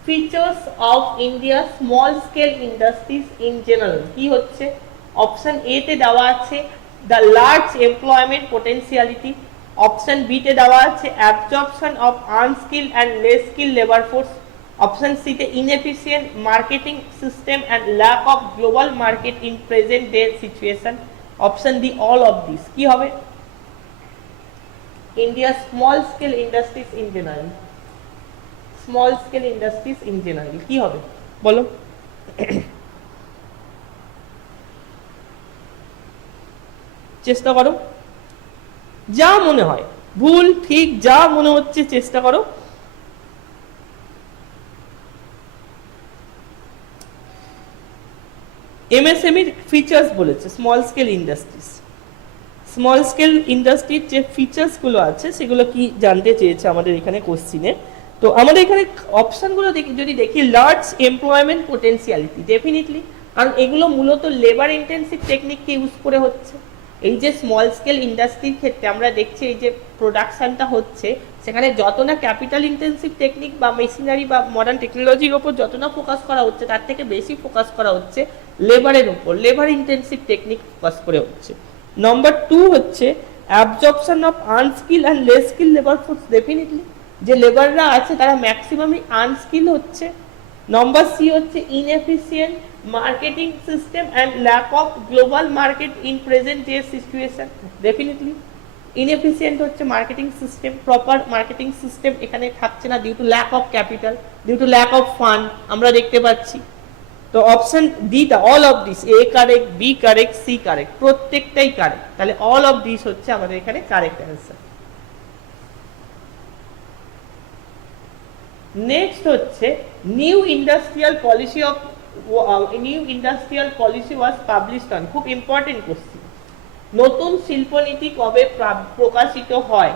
features of India small scale industries in general. কি হচ্ছে? অপশন এ তে দেওয়া আছে the large employment potentiality, option B তে দেওয়া আছে absorption of unskill and less skill labour force, option C তে inefficient marketing system and lack of global market in present day situation, option D all of this. কি হবে? India small scale industries in general, small scale industries in general কি হবে বলো? চেষ্টা করো, যা মনে হয়, ভুল ঠিক যা মনে হচ্ছে চেষ্টা করো। এমএসএমই ফিচার্স বলেছে small scale industries. Small scale ইন্ডাস্ট্রির যে ফিচার্স গুলো আছে সেগুলো কি জানতে চেয়েছে আমাদের এখানে কোশ্চিনে। তো আমাদের এখানে অপশনগুলো যদি দেখি, লার্জ এমপ্লয়মেন্ট পোটেন্সিয়ালিটি, ডেফিনেটলি, কারণ এগুলো মূলত লেবার ইন্টেন্সিভ টেকনিককে ইউজ করে হচ্ছে। এই যে স্মল স্কেল ইন্ডাস্ট্রির ক্ষেত্রে আমরা দেখছি এই যে প্রোডাকশনটা হচ্ছে, সেখানে যত না ক্যাপিটাল ইন্টেন্সিভ টেকনিক বা মেশিনারি বা মডার্ন টেকনোলজির ওপর যত না ফোকাস করা হচ্ছে, তার থেকে বেশি ফোকাস করা হচ্ছে লেবারের উপর, লেবার ইন্টেন্সিভ টেকনিক ফোকাস করে হচ্ছে। নম্বর 2 হচ্ছে absorption of unskill and less skill labour force, definitely যে লেবাররা আছে তারা ম্যাক্সিমামই আনস্কিল হচ্ছে। নম্বর সি হচ্ছে inefficient marketing system and lack of global market in present day situation, definitely inefficient হচ্ছে marketing system, proper marketing system এখানে থাকছে না due to lack of capital, due to lack of fund আমরা দেখতে পাচ্ছি। তো অপশন ডিটা all of this, A correct, B correct, C correct, প্রত্যেকটাই কারেক্ট। তাহলে অল অফ দিস হচ্ছে আমাদের এখানে কারেক্ট অ্যান্সার। নেক্সট হচ্ছে new industrial policy was published on, খুব ইম্পর্টেন্ট কোশ্চেন। নতুন শিল্পনীতি কবে প্রকাশিত হয়?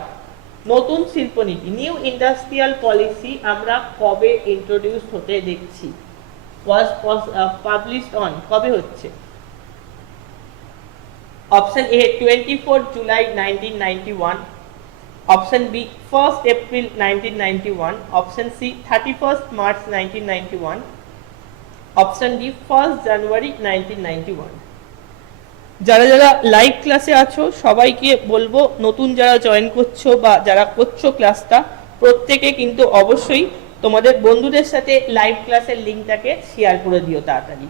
নতুন শিল্পনীতি নিউ ইন্ডাস্ট্রিয়াল পলিসি আমরা কবে ইন্ট্রোডিউস হতে দেখছি? ওয়াজ পাবলিশড অন, কবে হচ্ছে? Option A 24 July 1991, option B 1st April 1991, option C 31st March 1991, option D 1st January 1991। যারা যারা লাইভ ক্লাসে আছো সবাইকে বলবো, নতুন যারা জয়েন করছো বা যারা করছো ক্লাসটা, প্রত্যেকে কিন্তু অবশ্যই তোমাদের বন্ধুদের সাথে লাইভ ক্লাসের লিঙ্কটাকে শেয়ার করে দিও তাড়াতাড়ি।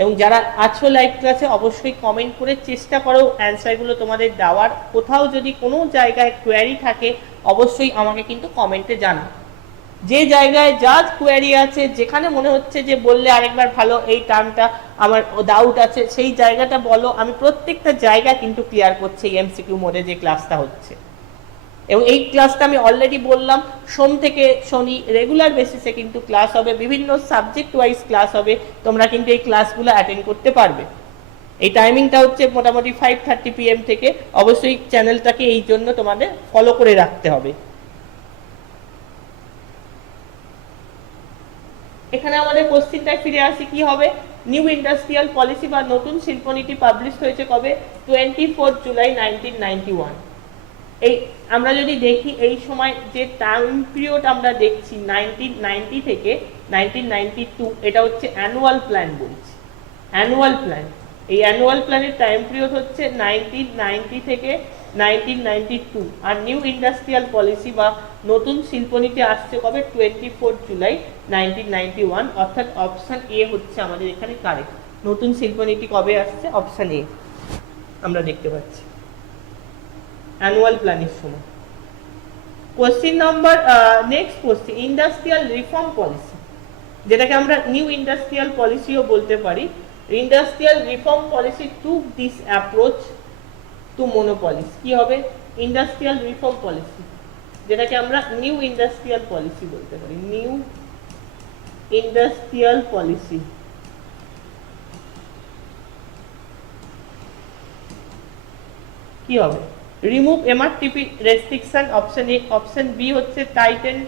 এবং যারা আছো লাইভ ক্লাসে অবশ্যই কমেন্ট করে চেষ্টা করো অ্যান্সারগুলো তোমাদের দেওয়ার। কোথাও যদি কোনো জায়গায় কোয়ারি থাকে অবশ্যই আমাকে কিন্তু কমেন্টে জানাও। যে জায়গায় যা কোয়ারি আছে, যেখানে মনে হচ্ছে যে বললে আরেকবার ভালো, এই টার্মটা আমার ডাউট আছে, সেই জায়গাটা বলো। আমি প্রত্যেকটা জায়গা কিন্তু ক্লিয়ার করছি এই এমসিকিউ মোডে যে ক্লাসটা হচ্ছে। এবং এই ক্লাসটা আমি অলরেডি বললাম, সোম থেকে শনি রেগুলার বেসিসে কিন্তু ক্লাস হবে, বিভিন্ন সাবজেক্ট ওয়াইজ ক্লাস হবে। তোমরা কিন্তু এই ক্লাসগুলো অ্যাটেন্ড করতে পারবে। এই টাইমিংটা হচ্ছে মোটামুটি 5:30 PM থেকে। অবশ্যই চ্যানেলটাকে এই জন্য তোমাদের ফলো করে রাখতে হবে। এখানে আমাদের কোশ্চিনটায় ফিরে আসি, কি হবে? নিউ ইন্ডাস্ট্রিয়াল পলিসি বা নতুন শিল্পনীতি পাবলিশ হয়েছে কবে? 24 জুলাই 1991। এই আমরা যদি দেখি এই সময় যে টাইম পিরিয়ড আমরা দেখছি 1990 থেকে 1992, এটা হচ্ছে অ্যানুয়াল প্ল্যান বলছি। অ্যানুয়াল প্ল্যান, এই অ্যানুয়াল প্ল্যানের টাইম পিরিয়ড হচ্ছে 1990 থেকে 1992। আর নিউ ইন্ডাস্ট্রিয়াল পলিসি বা নতুন শিল্পনীতি আসছে কবে? 24 জুলাই 1991। অর্থাৎ অপশন এ হচ্ছে আমাদের এখানে কারেক্ট। নতুন শিল্পনীতি কবে আসছে? অপশন এ আমরা দেখতে পাচ্ছি, অ্যানুয়াল প্ল্যানের সময়। Question number next question, industrial reform policy, যেটাকে আমরা নিউ ইন্ডাস্ট্রিয়াল পলিসিও বলতে পারি। Industrial reform policy took this approach to monopolies. কি হবে? ইন্ডাস্ট্রিয়াল রিফর্ম পলিসি, যেটাকে আমরা নিউ ইন্ডাস্ট্রিয়াল পলিসি বলতে পারি। নিউ ইন্ডাস্ট্রিয়াল পলিসি কি হবে? Remove MRTP restriction, option A. Option B হচ্ছে টাইটেন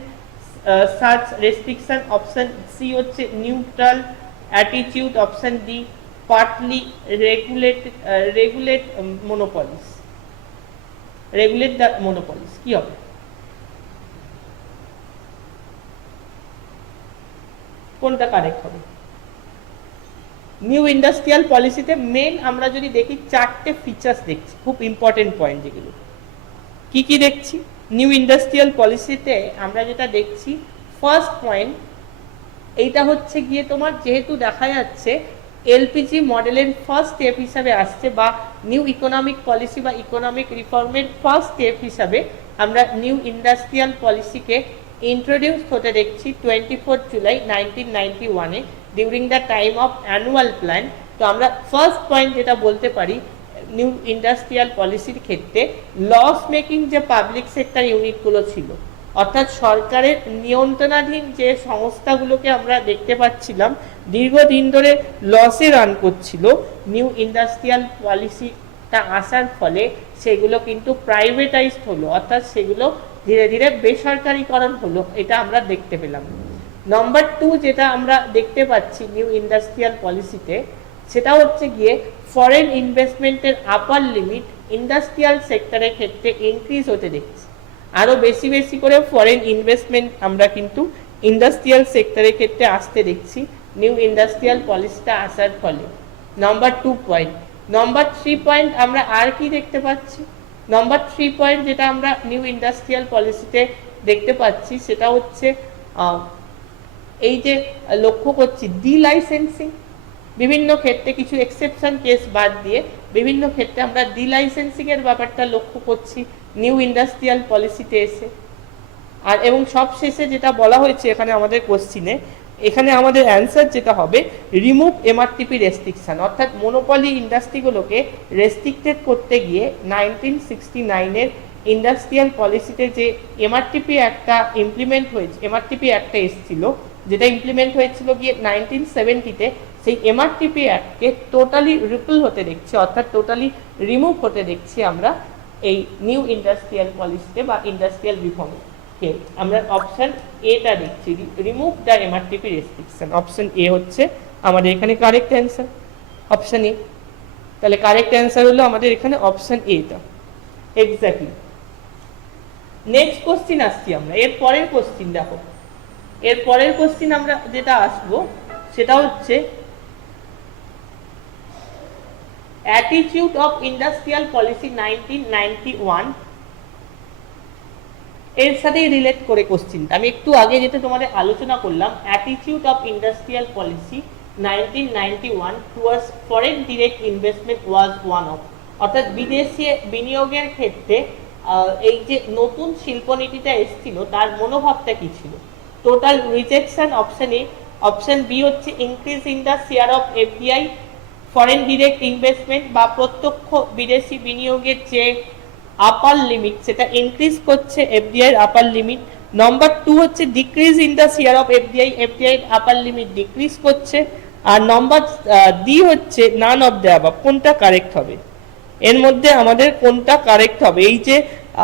সার্চ রেস্ট্রিকশন, অপশন সি হচ্ছে neutral attitude, option D partly regulate monopolies. Regulate the monopolies কি হবে? কোনটা কারেক্ট হবে? নিউ ইন্ডাস্ট্রিয়াল পলিসিতে মেন আমরা যদি দেখি চারটে ফিচার্স দেখছি, খুব ইম্পর্টেন্ট পয়েন্ট যেগুলো। কি কি দেখছি নিউ ইন্ডাস্ট্রিয়াল পলিসিতে? আমরা যেটা দেখছি, ফার্স্ট পয়েন্ট, এইটা হচ্ছে গিয়ে তোমার, যেহেতু দেখা যাচ্ছে এলপিজি মডেলের ফার্স্ট স্টেপ হিসাবে আসছে, বা নিউ ইকোনমিক পলিসি বা ইকোনমিক রিফর্মের ফার্স্ট স্টেপ হিসাবে আমরা নিউ ইন্ডাস্ট্রিয়াল পলিসিকে ইন্ট্রোডিউস হতে দেখছি 24 জুলাই 1991-এ during the time of annual plan. তো আমরা ফার্স্ট পয়েন্ট যেটা বলতে পারি নিউ ইন্ডাস্ট্রিয়াল পলিসির ক্ষেত্রে, লস মেকিং যে পাবলিক সেক্টর ইউনিটগুলো ছিল, অর্থাৎ সরকারের নিয়ন্ত্রণাধীন যে সংস্থাগুলোকে আমরা দেখতে পাচ্ছিলাম দীর্ঘদিন ধরে লসে রান করছিল, নিউ ইন্ডাস্ট্রিয়াল পলিসিটা আসার ফলে সেগুলো কিন্তু প্রাইভেটাইজড হলো, অর্থাৎ সেগুলো ধীরে ধীরে বেসরকারিকরণ হলো। এটা আমরা দেখতে পেলাম। নাম্বার 2 যেটা আমরা দেখতে পাচ্ছি নিউ ইন্ডাস্ট্রিয়াল পলিসিতে, সেটা হচ্ছে গিয়ে ফরেন ইনভেস্টমেন্টের আপার লিমিট ইন্ডাস্ট্রিয়াল সেক্টরের ক্ষেত্রে ইনক্রিজ হতে দেখছি। আরও বেশি বেশি করে ফরেন ইনভেস্টমেন্ট আমরা কিন্তু ইন্ডাস্ট্রিয়াল সেক্টরের ক্ষেত্রে আসতে দেখছি নিউ ইন্ডাস্ট্রিয়াল পলিসিটা আসার ফলে। Number 2 point. নাম্বার 3 পয়েন্ট আমরা আর কি দেখতে পাচ্ছি? নাম্বার 3 পয়েন্ট যেটা আমরা নিউ ইন্ডাস্ট্রিয়াল পলিসিতে দেখতে পাচ্ছি, সেটা হচ্ছে এই যে লক্ষ্য করছি ডিলাইসেন্সিং। বিভিন্ন ক্ষেত্রে কিছু এক্সেপশন কেস বাদ দিয়ে বিভিন্ন ক্ষেত্রে আমরা ডিলাইসেন্সিং এর ব্যাপারটা লক্ষ্য করছি নিউ ইন্ডাস্ট্রিয়াল পলিসিতে এসে। আর এবং সব শেষে যেটা বলা হয়েছে এখানে আমাদের কোশ্চিনে, এখানে আমাদের অ্যান্সার যেটা হবে রিমুভ এমআরটিপি রেস্ট্রিকশন, অর্থাৎ মোনোপলি ইন্ডাস্ট্রিগুলোকে রেস্ট্রিক্টেড করতে গিয়ে 1969-এর ইন্ডাস্ট্রিয়াল পলিসিতে যে এমআরটিপি একটা ইমপ্লিমেন্ট হয়েছে, এমআরটিপি একটা এসেছিল যেটা ইমপ্লিমেন্ট হয়েছিল গিয়ে 1970-তে, সেই এমআরটিপি অ্যাক্টকে টোটালি রিপল হতে দেখছি, অর্থাৎ টোটালি রিমুভ হতে দেখছি আমরা এই নিউ ইন্ডাস্ট্রিয়াল পলিসিতে বা ইন্ডাস্ট্রিয়াল রিফর্মে। আমরা অপশন এটা দেখছি, remove the MRTP restriction. Option A হচ্ছে আমাদের এখানে কারেক্ট অ্যান্সার, অপশন এ। তাহলে কারেক্ট অ্যান্সার হলো আমাদের এখানে অপশন এটা এক্স্যাক্টলি। নেক্সট কোশ্চিন আসছি আমরা, এর পরের কোশ্চিন দেখো, এর পরের কোশ্চিন আমরা যেটা আসবো সেটা হচ্ছে অ্যাটিটিউড অফ ইন্ডাস্ট্রিয়াল পলিসি 1991, এর সাথে রিলেট করে কোশ্চিনটা আমি একটু আগে যেটা তোমাদের আলোচনা করলাম, attitude of industrial policy 1991 towards foreign direct investment was one of, অর্থাৎ বিদেশি বিনিয়োগের ক্ষেত্রে এই যে নতুন শিল্পনীতিটা এসেছিল তার মনোভাবটা কি ছিল। Total rejection option A, option B হচ্ছে increase in the share of FDI foreign direct investment বা প্রত্যক্ষ বিদেশি বিনিয়োগের যে আপার লিমিট সেটা ইনক্রিজ করছে এফডিআই এর আপার লিমিট। নাম্বার 2 হচ্ছে decrease in the share of FDI, FDI এর আপার লিমিট ডিক্রিজ করছে। আর নাম্বার ডি হচ্ছে নান অফ দ্য অ্যাবাভ। কোনটা কারেক্ট হবে, এর মধ্যে আমাদের কোনটা কারেক্ট হবে? এই যে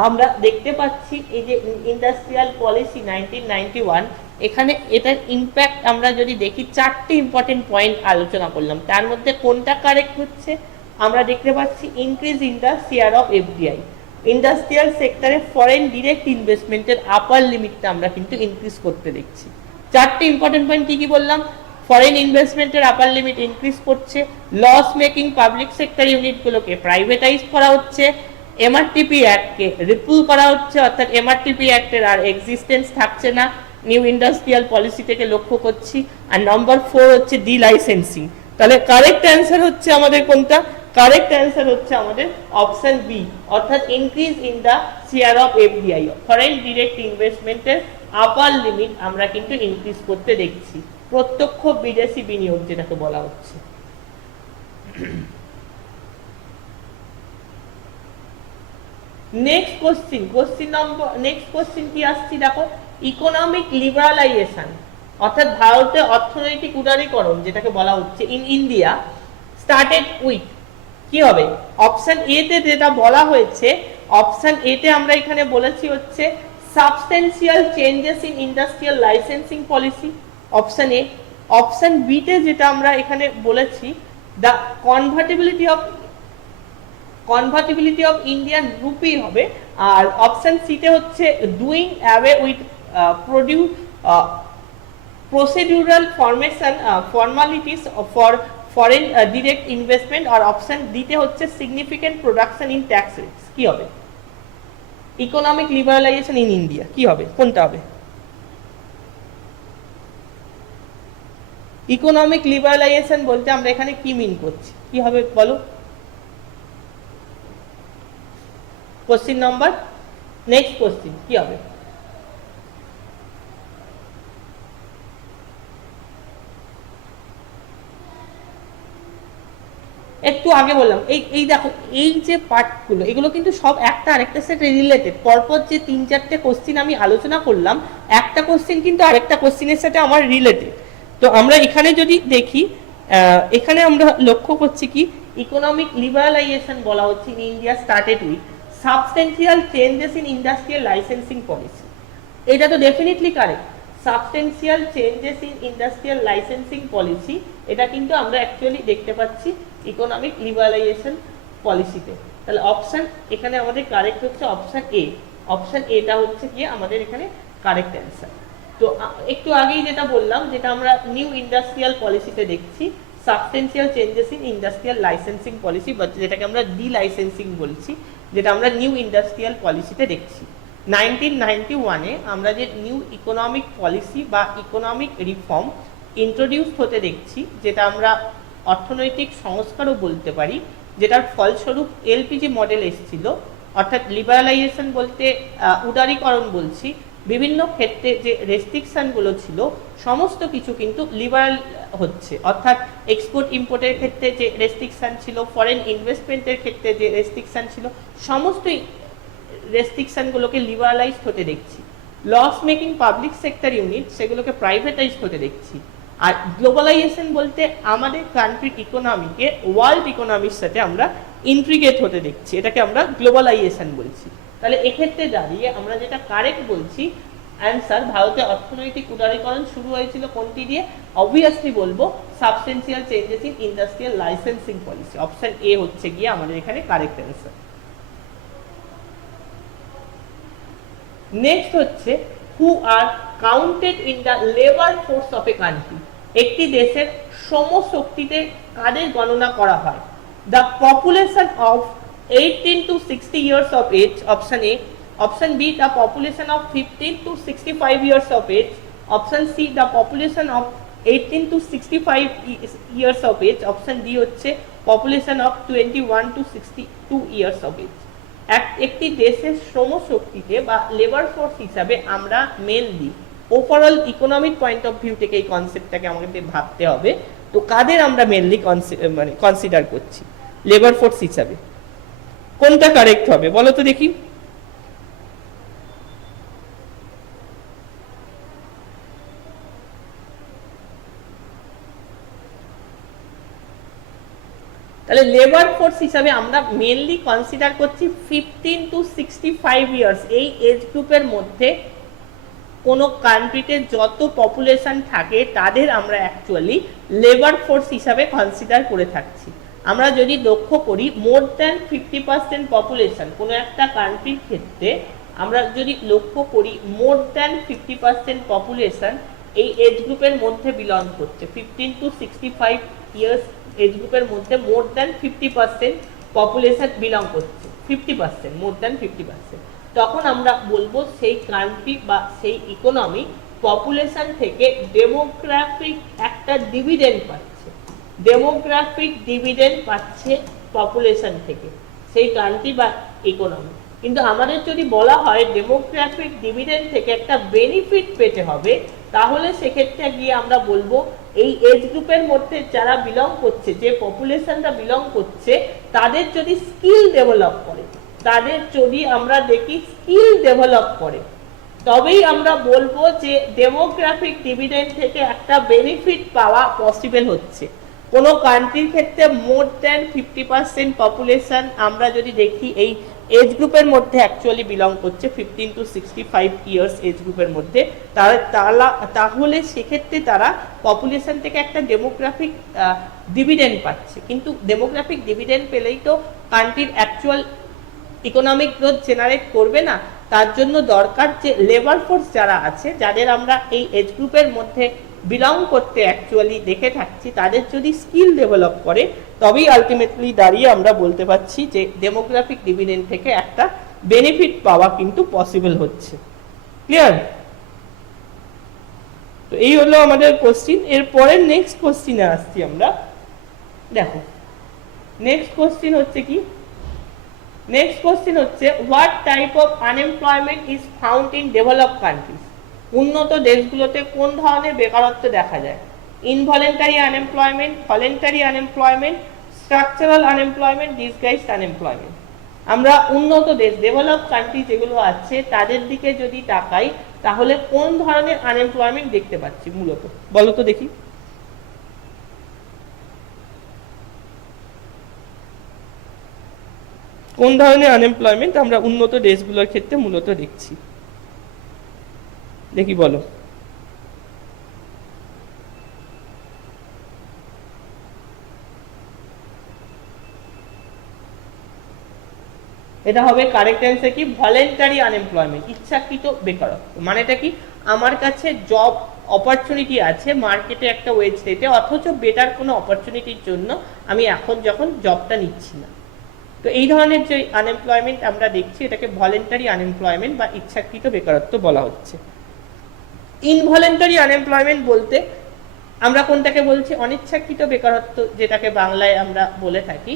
আমরা দেখতে পাচ্ছি এই যে ইন্ডাস্ট্রিয়াল পলিসি 1991, এখানে এটার ইম্প্যাক্ট আমরা যদি দেখি চারটি ইম্পর্টেন্ট পয়েন্ট আলোচনা করলাম, তার মধ্যে কোনটা কারেক্ট হচ্ছে আমরা দেখতে পাচ্ছি increase in the share of FDI, industrial সেক্টরে ফরেন ডিরেক্ট ইনভেস্টমেন্টের আপার লিমিটটা আমরা কিন্তু ইনক্রিজ করতে দেখছি। চারটি ইম্পর্টেন্ট পয়েন্ট কি কি বললাম? ফরেন ইনভেস্টমেন্টের আপার লিমিট ইনক্রিজ করছে, লস মেকিং পাবলিক সেক্টর ইউনিটগুলোকে প্রাইভেটাইজ করা হচ্ছে, এমআরটিপি অ্যাক্টকে রিপুল করা হচ্ছে, অর্থাৎ এমআরটিপি অ্যাক্টের আর এক্সিস্টেন্স থাকছে না, নিউ ইন্ডাস্ট্রিয়াল পলিসি থেকে লক্ষ্য করছি। আর নম্বর 4 হচ্ছে ডি লাইসেন্সিং। তাহলে কারেক্ট অ্যান্সার হচ্ছে আমাদের কোনটা? কারেক্ট অ্যান্সার হচ্ছে আমাদের অপশন বি, অর্থাৎ increase in the share of FDI, foreign direct ইনভেস্টমেন্টের আপার লিমিট আমরা কিন্তু ইনক্রিজ করতে দেখছি, প্রত্যক্ষ বিদেশি বিনিয়োগ যেটাকে বলা হচ্ছে। নেক্সট কোশ্চিন কি আসছে দেখো, ইকোনমিক লিবারালাইজেশন অর্থাৎ ভারতে অর্থনৈতিক উদারীকরণ যেটাকে বলা হচ্ছে ইন ইন্ডিয়া স্টার্টেড উইথ, কি হবে? অপশন এ তে যেটা বলা হয়েছে, অপশন এ তে আমরা এখানে বলেছি হচ্ছে substantial changes in industrial licensing policy, option A. Option B তে যেটা আমরা এখানে বলেছি the convertibility of Indian rupee হবে। আর অপশন সি তে হচ্ছে doing away with procedural formalities for foreign direct investment. আর অপশন ডি তে হচ্ছে significant production in tax rates. কি হবে? ইকোনমিক লিবারালাইজেশন ইন ইন্ডিয়া কি হবে, কোনটা হবে? ইকোনমিক লিবারালাইজেশন বলতে আমরা এখানে কি মিন করছি, কি হবে বলো? কোশ্চিন নাম্বার, নেক্সট কোশ্চিন কি হবে? একটু আগে বললাম এই দেখো এই যে পার্টগুলো এগুলো কিন্তু সব একটা আরেকটার সাথে রিলেটেড। পরপর যে 3-4টে কোশ্চিন আমি আলোচনা করলাম, একটা কোশ্চিন কিন্তু আরেকটা কোশ্চিনের সাথে আমার রিলেটেড। তো আমরা এখানে যদি দেখি, এখানে আমরা লক্ষ্য করছি কি ইকোনমিক লিবারালাইজেশন বলা হচ্ছে in India started with substantial changes in industrial licensing policy. এটা তো definitely correct, substantial changes in industrial licensing policy, এটা কিন্তু আমরা অ্যাকচুয়ালি দেখতে পাচ্ছি ইকোনমিক লিবারালাইজেশন পলিসিতে। তাহলে অপশন এখানে আমাদের কারেক্ট হচ্ছে অপশন এ। অপশন এটা হচ্ছে কি আমাদের এখানে কারেক্ট অ্যান্সার। তো একটু আগেই যেটা বললাম, যেটা আমরা নিউ ইন্ডাস্ট্রিয়াল পলিসিতে দেখছি substantial changes in industrial licensing policy, যেটাকে আমরা ডি লাইসেন্সিং বলছি, যেটা আমরা নিউ ইন্ডাস্ট্রিয়াল পলিসিতে দেখছি। 1991-এ আমরা যে নিউ ইকোনমিক পলিসি বা ইকোনমিক রিফর্ম ইন্ট্রোডিউস হতে দেখছি, যেটা আমরা অর্থনৈতিক সংস্কারও বলতে পারি, যেটার ফলস্বরূপ এলপিজি মডেল এসেছিল। অর্থাৎ লিবারালাইজেশন বলতে উদারীকরণ বলছি, বিভিন্ন ক্ষেত্রে যে রেস্ট্রিকশনগুলো ছিল সমস্ত কিছু কিন্তু লিবারাল হচ্ছে। অর্থাৎ এক্সপোর্ট ইম্পোর্টের ক্ষেত্রে যে রেস্ট্রিকশন ছিল, ফরেন ইনভেস্টমেন্টের ক্ষেত্রে যে রেস্ট্রিকশন ছিল, সমস্ত রেস্ট্রিকশনগুলোকে লিবারালাইজ হতে দেখছি। Loss making public sector unit সেগুলোকে প্রাইভেটাইজ হতে দেখছি। আর গ্লোবালাইজেশন বলতে আমাদের কান্ট্রির ইকোনমিকে ওয়ার্ল্ড ইকোনমির সাথে আমরা ইন্ট্রিগেট হতে দেখছি, এটাকে আমরা গ্লোবালাইজেশন বলছি। তাহলে এক্ষেত্রে দাঁড়িয়ে আমরা যেটা কারেক্ট বলছি, অ্যান্সার, ভারতে অর্থনৈতিক উদারীকরণ শুরু হয়েছিল কোনটি দিয়ে? অবভিয়াসলি বলবো substantial changes in industrial licensing policy. Option A হচ্ছে গিয়ে আমাদের এখানে কারেক্ট অ্যান্সার। নেক্সট হচ্ছে who are counted in the labour force of a country. একটি দেশের শ্রমশক্তিতে কাদের গণনা করা হয়? The population of 18 to 60 years of age, option A. Option B, the population of 15 to 65 years of age. Option C, the population of 18 to 65 years of age. Option D হচ্ছে population of 21 to 62 years of age. একটি দেশের শ্রমশক্তিতে বা লেবার ফোর্স হিসাবে আমরা mainly overall economic point of view থেকে এই কনসেপ্টটাকে আমাদের ভাবতে হবে। তো কাদের আমরা মেনলি কনসিডার করছি লেবার ফোর্স হিসাবে? কোনটা কারেক্ট হবে বলো তো দেখি। তাহলে লেবার ফোর্স হিসাবে আমরা মেনলি কনসিডার করছি 15 to 65 ইয়ার্স। এই এজ গ্রুপের মধ্যে কোনো কান্ট্রিতে যত পপুলেশন থাকে তাদের আমরা অ্যাকচুয়ালি লেবার ফোর্স হিসাবে কনসিডার করে থাকছি। আমরা যদি লক্ষ্য করি মোর দ্যান 50% পপুলেশন কোনো একটা কান্ট্রির ক্ষেত্রে, আমরা যদি লক্ষ্য করি মোর দ্যান 50% পপুলেশন এই এজ গ্রুপের মধ্যে বিলং করছে। 15 to 65 ইয়ার্স এজ গ্রুপের মধ্যে মোর দ্যান 50% পপুলেশন বিলং করছে, 50%, মোর দ্যান 50%। তখন আমরা বলবো সেই কান্ট্রি বা সেই ইকোনমি পপুলেশন থেকে ডেমোগ্রাফিক একটা ডিভিডেন্ড পাচ্ছে, ডেমোগ্রাফিক ডিভিডেন্ড পাচ্ছে পপুলেশন থেকে সেই কান্ট্রি বা ইকোনমি। কিন্তু আমাদের যদি বলা হয় ডেমোগ্রাফিক ডিভিডেন্ড থেকে একটা বেনিফিট পেতে হবে, তাহলে সেক্ষেত্রে গিয়ে আমরা বলবো এই এজ গ্রুপের মধ্যে যারা বিলং করছে, যে পপুলেশনটা বিলং করছে, তাদের যদি স্কিল ডেভেলপ করে, তাদের যদি আমরা দেখি স্কিল ডেভেলপ করে, তবেই আমরা বলবো যে ডেমোগ্রাফিক ডিভিডেন্ড থেকে একটা বেনিফিট পাওয়া পসিবল হচ্ছে। কোনো কান্ট্রির ক্ষেত্রে মোর দ্যান 50% পপুলেশন আমরা যদি দেখি এই এজ গ্রুপের মধ্যে অ্যাকচুয়ালি বিলং করছে, 15 to 65 ইয়ার্স এজ গ্রুপের মধ্যে, তাহলে সেক্ষেত্রে তারা পপুলেশন থেকে একটা ডেমোগ্রাফিক ডিভিডেন্ড পাচ্ছে। কিন্তু ডেমোগ্রাফিক ডিভিডেন্ড পেলেই তো কান্ট্রির অ্যাকচুয়াল ইকোনমিক গ্রোথ জেনারেট করবে না। তার জন্য দরকার যে লেবার ফোর্স যারা আছে, যাদের আমরা এই এজ গ্রুপের মধ্যে বিলং করতে অ্যাকচুয়ালি দেখে থাকছি, তাদের যদি স্কিল ডেভেলপ করে, তবেই আলটিমেটলি দাঁড়িয়ে আমরা বলতে পারছি যে ডেমোগ্রাফিক ডিভিডেন্ড থেকে একটা বেনিফিট পাওয়া কিন্তু পসিবল হচ্ছে। ক্লিয়ার? তো এই হলো আমাদের কোশ্চিন। এরপরে নেক্সট কোশ্চিনে আসছি আমরা। দেখো নেক্সট কোশ্চিন হচ্ছে কি, নেক্সট কোশ্চিন হচ্ছে what type of unemployment is found in developed countries. উন্নত দেশগুলোতে কোন ধরনের বেকারত্ব দেখা যায়? Involuntary unemployment, voluntary unemployment, structural unemployment, disguised unemployment. আমরা উন্নত দেশ, ডেভেলপড কান্ট্রি যেগুলো আছে তাদের দিকে যদি তাকাই, তাহলে কোন ধরনের আনএমপ্লয়মেন্ট দেখতে পাচ্ছি মূলত বলো তো দেখি। কোন ধরনের আনএমপ্লয়মেন্ট আমরা উন্নত দেশগুলোর ক্ষেত্রে মূলত দেখছি দেখি বলো। এটা হবে কারেক্ট অ্যান্সার কি, ভলেন্টারি আনএমপ্লয়মেন্ট, ইচ্ছাকৃত বেকারত্ব। মানেটা কি, আমার কাছে জব অপরচুনিটি আছে মার্কেটে একটা ওয়েজ রেটে, অথচ বেটার কোনো অপরচুনিটির জন্য আমি এখন যখন জবটা নিচ্ছি না। তো এই ধরনের যে আনএমপ্লয়মেন্ট আমরা দেখছি, এটাকে ভলেন্টারি আনএমপ্লয়মেন্ট বা ইচ্ছাকৃত বেকারত্ব বলা হচ্ছে। ইনভলেন্টারি আনএমপ্লয়মেন্ট বলতে আমরা কোনটাকে বলছি? অনিচ্ছাকৃত বেকারত্ব, যেটাকে বাংলায় আমরা বলে থাকি।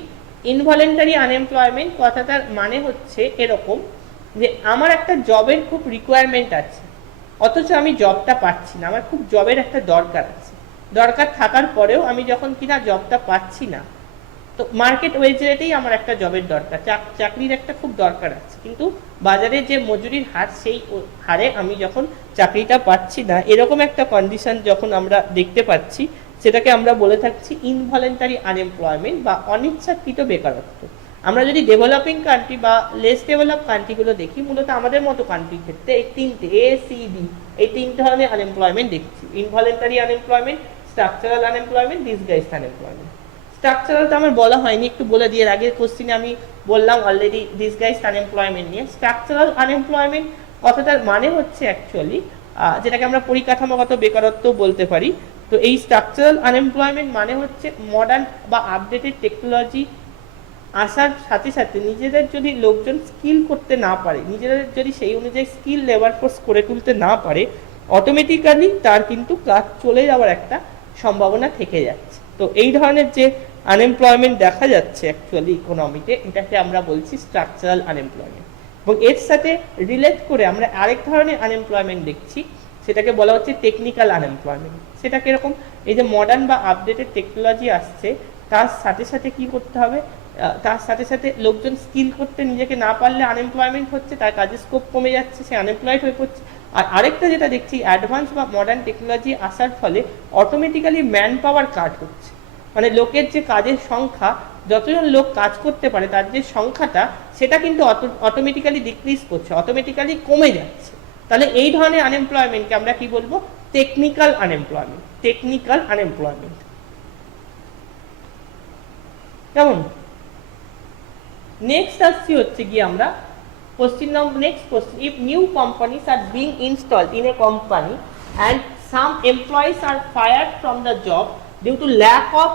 ইনভলেন্টারি আনএমপ্লয়মেন্ট কথাটার মানে হচ্ছে এরকম যে আমার একটা জবের খুব রিকোয়ারমেন্ট আছে, অথচ আমি জবটা পাচ্ছি না, আমার খুব জবের একটা দরকার আছে, দরকার থাকার পরেও আমি যখন কিনা জবটা পাচ্ছি না, তো মার্কেট ওয়েজ রেটেই আমার একটা জবের দরকার, চাকরির একটা খুব দরকার আছে, কিন্তু বাজারে যে মজুরির হার সেই হারে আমি যখন চাকরিটা পাচ্ছি না, এরকম একটা কন্ডিশন যখন আমরা দেখতে পাচ্ছি, সেটাকে আমরা বলে থাকছি ইনভলেন্টারি আনএমপ্লয়মেন্ট বা অনিচ্ছাকৃত বেকারত্ব। আমরা যদি ডেভেলপিং কান্ট্রি বা লেস ডেভেলপ কান্ট্রিগুলো দেখি, মূলত আমাদের মতো কান্ট্রির ক্ষেত্রে এই তিনটে ACD, এই তিন ধরনের আনএমপ্লয়মেন্ট দেখছি: involuntary unemployment, structural unemployment, disguised unemployment. Structural তো আমার বলা হয়নি, একটু বলে দিয়ে আগের কোশ্চিনে আমি বললাম অলরেডি ডিসগাইজড আনএমপ্লয়মেন্ট নিয়ে। স্ট্রাকচারাল আনএমপ্লয়মেন্ট কথাটার মানে হচ্ছে অ্যাকচুয়ালি যেটাকে আমরা পরিকাঠামোগত বেকারত্ব বলতে পারি। তো এই স্ট্রাকচারাল আনএমপ্লয়মেন্ট মানে হচ্ছে মডার্ন বা আপডেটেড টেকনোলজি আসার সাথে সাথে নিজেদের যদি লোকজন স্কিল করতে না পারে, নিজেদের যদি সেই অনুযায়ী স্কিল লেবার ফোর্স করে তুলতে না পারে, অটোমেটিক্যালি তার কিন্তু কাজ চলে যাওয়ার একটা সম্ভাবনা থেকে যাচ্ছে। তো এই ধরনের যে আনএমপ্লয়মেন্ট দেখা যাচ্ছে অ্যাকচুয়ালি ইকোনমিতে, এটাকে আমরা বলছি স্ট্রাকচারাল আনএমপ্লয়মেন্ট। এবং এর সাথে রিলেট করে আমরা আরেক ধরনের আনএমপ্লয়মেন্ট দেখছি, সেটাকে বলা হচ্ছে টেকনিক্যাল আনএমপ্লয়মেন্ট। সেটা কিরকম? এই যে মডার্ন বা আপডেটেড টেকনোলজি আসছে, তার সাথে সাথে কি করতে হবে, তার সাথে সাথে লোকজন স্কিল করতে নিজেকে না পারলে আনএমপ্লয়মেন্ট হচ্ছে, তার কাজের স্কোপ কমে যাচ্ছে, সে আনএমপ্লয়েড হয়ে পড়ছে। আর আরেকটা যেটা দেখছি, অ্যাডভান্স বা মডার্ন টেকনোলজি আসার ফলে অটোমেটিক্যালি ম্যান পাওয়ার কাট হচ্ছে, মানে লোকের যে কাজের সংখ্যা, যতজন লোক কাজ করতে পারে তার যে সংখ্যাটা, সেটা কিন্তু অটোমেটিক্যালি ডিক্রিজ করছে, অটোমেটিক্যালি কমে যাচ্ছে। তাহলে এই ধরনের আনএমপ্লয়মেন্টকে আমরা কি বলবো? Technical unemployment. টেকনিক্যাল আনএমপ্লয়মেন্ট কেমন? নেক্সট আসছি হচ্ছে গিয়ে আমরা question number, next question, if new companies are being installed in a company and some employees are fired from the job due to lack of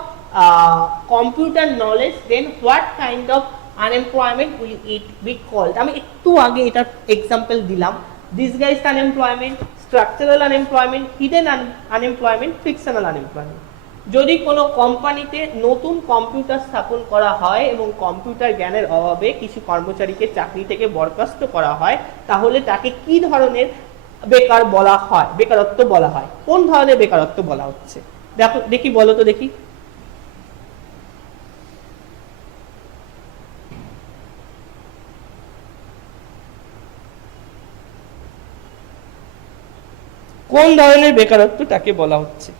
computer knowledge, then what kind of unemployment will it be called? আমি একটু আগে এটা এক্সাম্পল দিলাম, disguised unemployment, structural unemployment, hidden unemployment, frictional unemployment। যদি কোনো কোম্পানিতে নতুন কম্পিউটার স্থাপন করা হয় এবং কম্পিউটার জ্ঞানের অভাবে কিছু কর্মচারীকে চাকরি থেকে বরখাস্ত করা হয়, তাহলে তাকে কি ধরনের বেকার বলা হয়, বেকারত্ব বলা হয়? কোন ধরনের বেকারত্ব বলা হচ্ছে? দেখো দেখি, বলো তো দেখি। কোন ধরনের বেকারত্ব তাকে বলা হচ্ছে?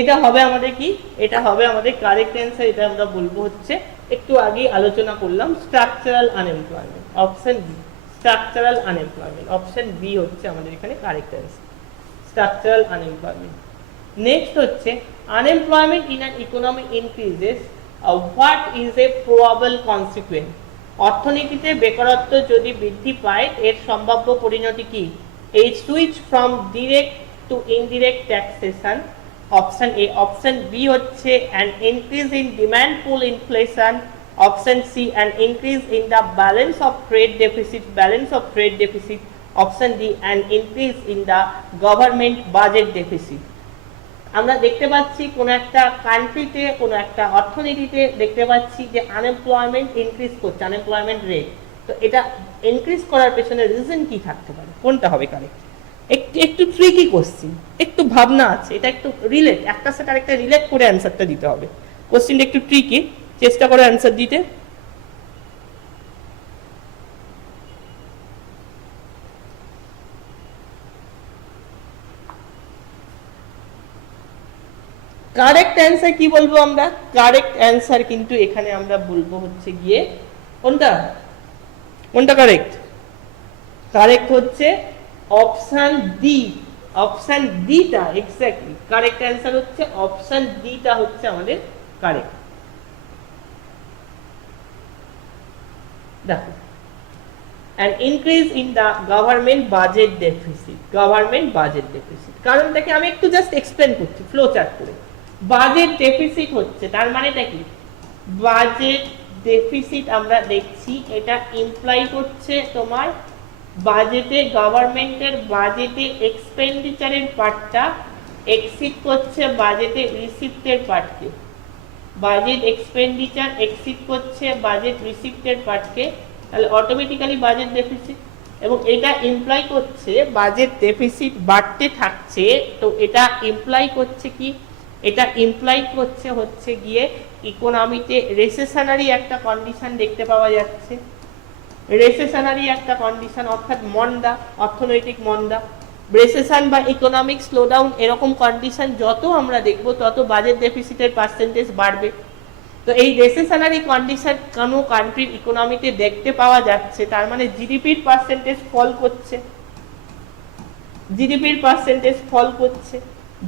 এটা হবে আমাদের কি? এটা হবে আমাদের কারেক্ট অ্যান্সার। এটা আমরা বলবো হচ্ছে, একটু আগে আলোচনা করলাম, structural unemployment, option B. Structural unemployment, option B হচ্ছে আমাদের এখানে correct answer, structural unemployment. Next হচ্ছে, unemployment in an economy increases, what is a probable consequence? অর্থনীতিতে বেকারত্ব যদি বৃদ্ধি পায়, এর সম্ভাব্য পরিণতি কি? A switch from direct to indirect taxation, option A. Option B হচ্ছে an increase in demand pull inflation, option C an increase in the balance of trade deficit, option D an increase in the government budget deficit। আমরা দেখতে পাচ্ছি কোন একটা কান্ট্রিতে, কোন একটা অর্থনীতিতে দেখতে পাচ্ছি যে আনএমপ্লয়মেন্ট ইনক্রিজ করছে, আনএমপ্লয়মেন্ট রেট। তো এটা ইনক্রিজ করার পেছনে রিজন কি থাকতে পারে? কোনটা হবে কারেক্ট? একটু ট্রিকি কোশ্চিন, একটু ভাবনা আছে, এটা একটু রিলেট, একটার সাথে আরেকটা রিলেট করে অ্যান্সারটা দিতে হবে। কোশ্চিনটা একটু ট্রিকি, চেষ্টা করে অ্যান্সার দিতে। কারেক্ট অ্যান্সার কি বলবো আমরা? কারেক্ট অ্যান্সার কিন্তু এখানে আমরা বলবো হচ্ছে গিয়ে কোনটা? কোনটা কারেক্ট? কারেক্ট হচ্ছে অপশন ডি। অপশন ডিটা এক্স্যাক্টলি কারেক্ট অ্যান্সার হচ্ছে অপশন ডিটা হচ্ছে আমাদের কারেক্ট। দেখো, an increase in the government budget deficit, কারণটাকে আমি একটু জাস্ট এক্সপ্লেন করছি ফ্লো চার্ট করে। বাজেট ডেফিসিট হচ্ছে, তার মানেটা কি? বাজেট ডেফিসিট আমরা দেখছি, এটা ইমপ্লাই করছে তোমার বাজেটে, গভর্নমেন্টের বাজেটে এক্সপেন্ডিচারের পার্টটা এক্সিড করছে বাজেটে রিসিপ্টের পার্টকে। বাজেট এক্সপেন্ডিচার এক্সিড করছে বাজেট রিসিপ্টের পার্টকে, তাহলে অটোমেটিক্যালি বাজেট ডেফিসিট। এবং এটা ইমপ্লাই করছে বাজেট ডেফিসিট বাড়তে থাকছে, তো এটা ইমপ্লাই করছে কি? এটা ইমপ্লাই করছে হচ্ছে গিয়ে ইকোনমিতে রিসেশনারি একটা কন্ডিশন দেখতে পাওয়া যাচ্ছে। রেসেশনারি একটা কন্ডিশন, অর্থাৎ মন্দা, অর্থনৈতিক মন্দা। রেসেশন বা ইকোনমিক স্লোডাউন এরকম কন্ডিশন যত আমরা দেখব তত বাজেট ডেফিসিটের পার্সেন্টেজ বাড়বে। তো এই রেসেশনারি কন্ডিশন কোনো কান্ট্রির ইকোনমিতে দেখতে পাওয়া যাচ্ছে, তার মানে জিডিপির পার্সেন্টেজ ফল করছে, জিডিপির পার্সেন্টেজ ফল করছে,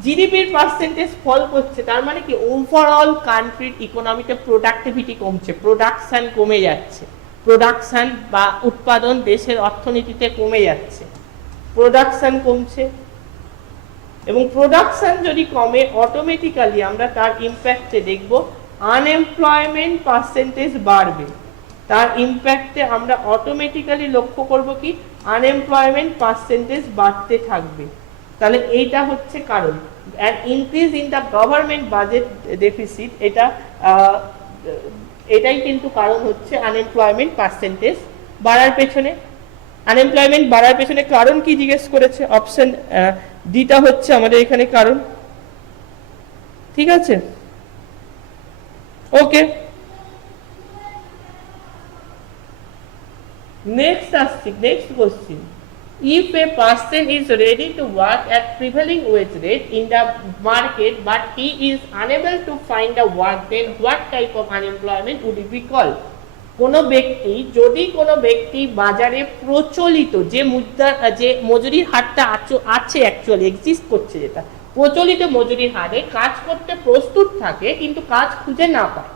জিডিপির পার্সেন্টেজ ফল করছে, তার মানে কি ওভারঅল কান্ট্রির ইকোনমিতে প্রোডাক্টিভিটি কমছে, প্রোডাকশন কমে যাচ্ছে, প্রোডাকশন বা উৎপাদন দেশের অর্থনীতিতে কমে যাচ্ছে, প্রোডাকশন কমছে। এবং প্রোডাকশন যদি কমে অটোমেটিক্যালি আমরা তার ইম্প্যাক্টে দেখব আনএমপ্লয়মেন্ট পার্সেন্টেজ বাড়বে, তার ইম্প্যাক্টে আমরা অটোমেটিক্যালি লক্ষ্য করব কি আনএমপ্লয়মেন্ট পার্সেন্টেজ বাড়তে থাকবে। তাহলে এইটা হচ্ছে কারণ। And increase in the government budget deficit, এটাই কিন্তু কারণ হচ্ছে আনএমপ্লয়মেন্ট পার্সেন্টেজ বাড়ার পেছনে। আনএমপ্লয়মেন্ট বাড়ার পেছনে কারণ কি জিজ্ঞেস করেছে, অপশন ডিটা হচ্ছে আমাদের এখানে কারণ। ঠিক আছে, ওকে। নেক্সট আসছি, next question. If a person is ready to work at prevailing wage rate in the market but he is unable to find a work, then what type of unemployment would it be called? কোনো ব্যক্তি, যদি কোনো ব্যক্তি বাজারে প্রচলিত যে মুদ্রা, যে মজুরির হারটা আছে অ্যাকচুয়ালি এক্সিস্ট করছে, যেটা প্রচলিত মজুরির হারে কাজ করতে প্রস্তুত থাকে কিন্তু কাজ খুঁজে না পায়,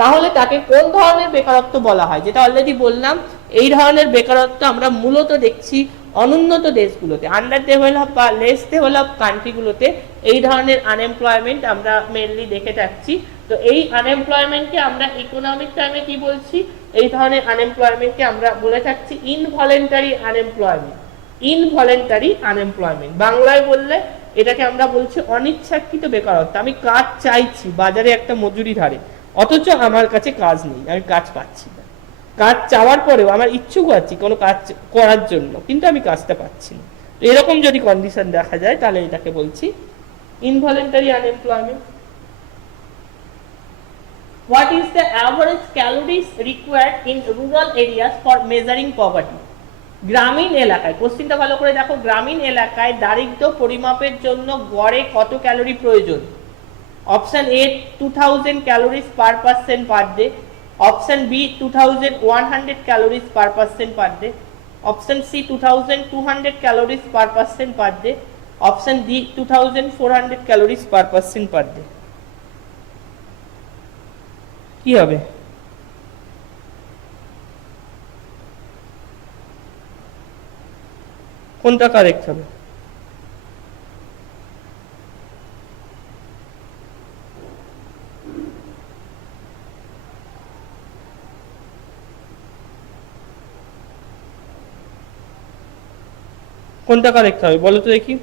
তাহলে তাকে কোন ধরনের বেকারত্ব বলা হয়? যেটা অলরেডি বললাম, এই ধরনের বেকারত্ব আমরা মূলত দেখছি অনুন্নত দেশগুলোতে, আন্ডার ডেভেলপ বা লেস ডেভেলপ কান্ট্রিগুলোতে এই ধরনের আনএমপ্লয়মেন্ট আমরা মেনলি দেখে থাকছি। তো এই আনএমপ্লয়মেন্টকে আমরা ইকোনমিক টার্মে কি বলছি? এই ধরনের আনএমপ্লয়মেন্টকে আমরা বলে থাকছি ইনভলেন্টারি আনএমপ্লয়মেন্ট। ইনভলেন্টারি আনএমপ্লয়মেন্ট বাংলায় বললে এটাকে আমরা বলছি অনিচ্ছাকৃত বেকারত্ব। আমি কাজ চাইছি বাজারে একটা মজুরির হারে, অথচ আমার কাছে কাজ নেই, আমি কাজ পাচ্ছি না। কাজ চাওয়ার পরেও আমার ইচ্ছুক আছি কোনো কাজ করার জন্য, কিন্তু আমি কাজটা পাচ্ছি না। তো এরকম যদি কন্ডিশন দেখা যায় তাহলে এটাকে বলছি involuntary unemployment. What is the average calories required in rural areas for measuring poverty? গ্রামীণ এলাকায়, কোশ্চেনটা ভালো করে দেখো, গ্রামীণ এলাকায় দারিদ্র্য পরিমাপের জন্য গড়ে কত ক্যালোরি প্রয়োজন? Option A 2000 calories per person per day, option B 2100 calories per person per day, option C 2200 calories per person per day, option D 2400 calories per person per day. কি হবে? কোনটা কারেক্ট হবে? কোনটা কারেক্ট হবে বলো তো দেখি।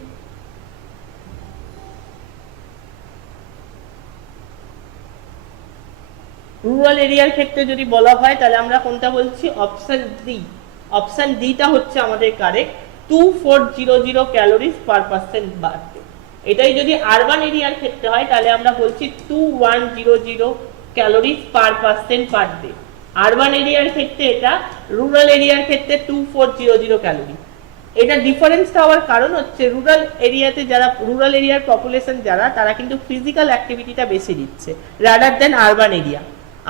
রুরাল এরিয়ার ক্ষেত্রে যদি বলা হয় তাহলে আমরা কোনটা বলছি? Option D. অপশন ডিটা হচ্ছে আমাদের correct, 2400 calories per person per day. এটাই যদি আরবান এরিয়ার ক্ষেত্রে হয় তাহলে আমরা বলছি 2100 calories per person per day. Urban এরিয়ার ক্ষেত্রে এটা, রুরাল এরিয়ার ক্ষেত্রে 2400 ক্যালোরি। এটা ডিফারেন্সটা হওয়ার কারণ হচ্ছে রুরাল এরিয়াতে যারা, রুরাল এরিয়ার পপুলেশন যারা, তারা কিন্তু ফিজিক্যাল অ্যাক্টিভিটিটা বেশি দিচ্ছে rather than urban area.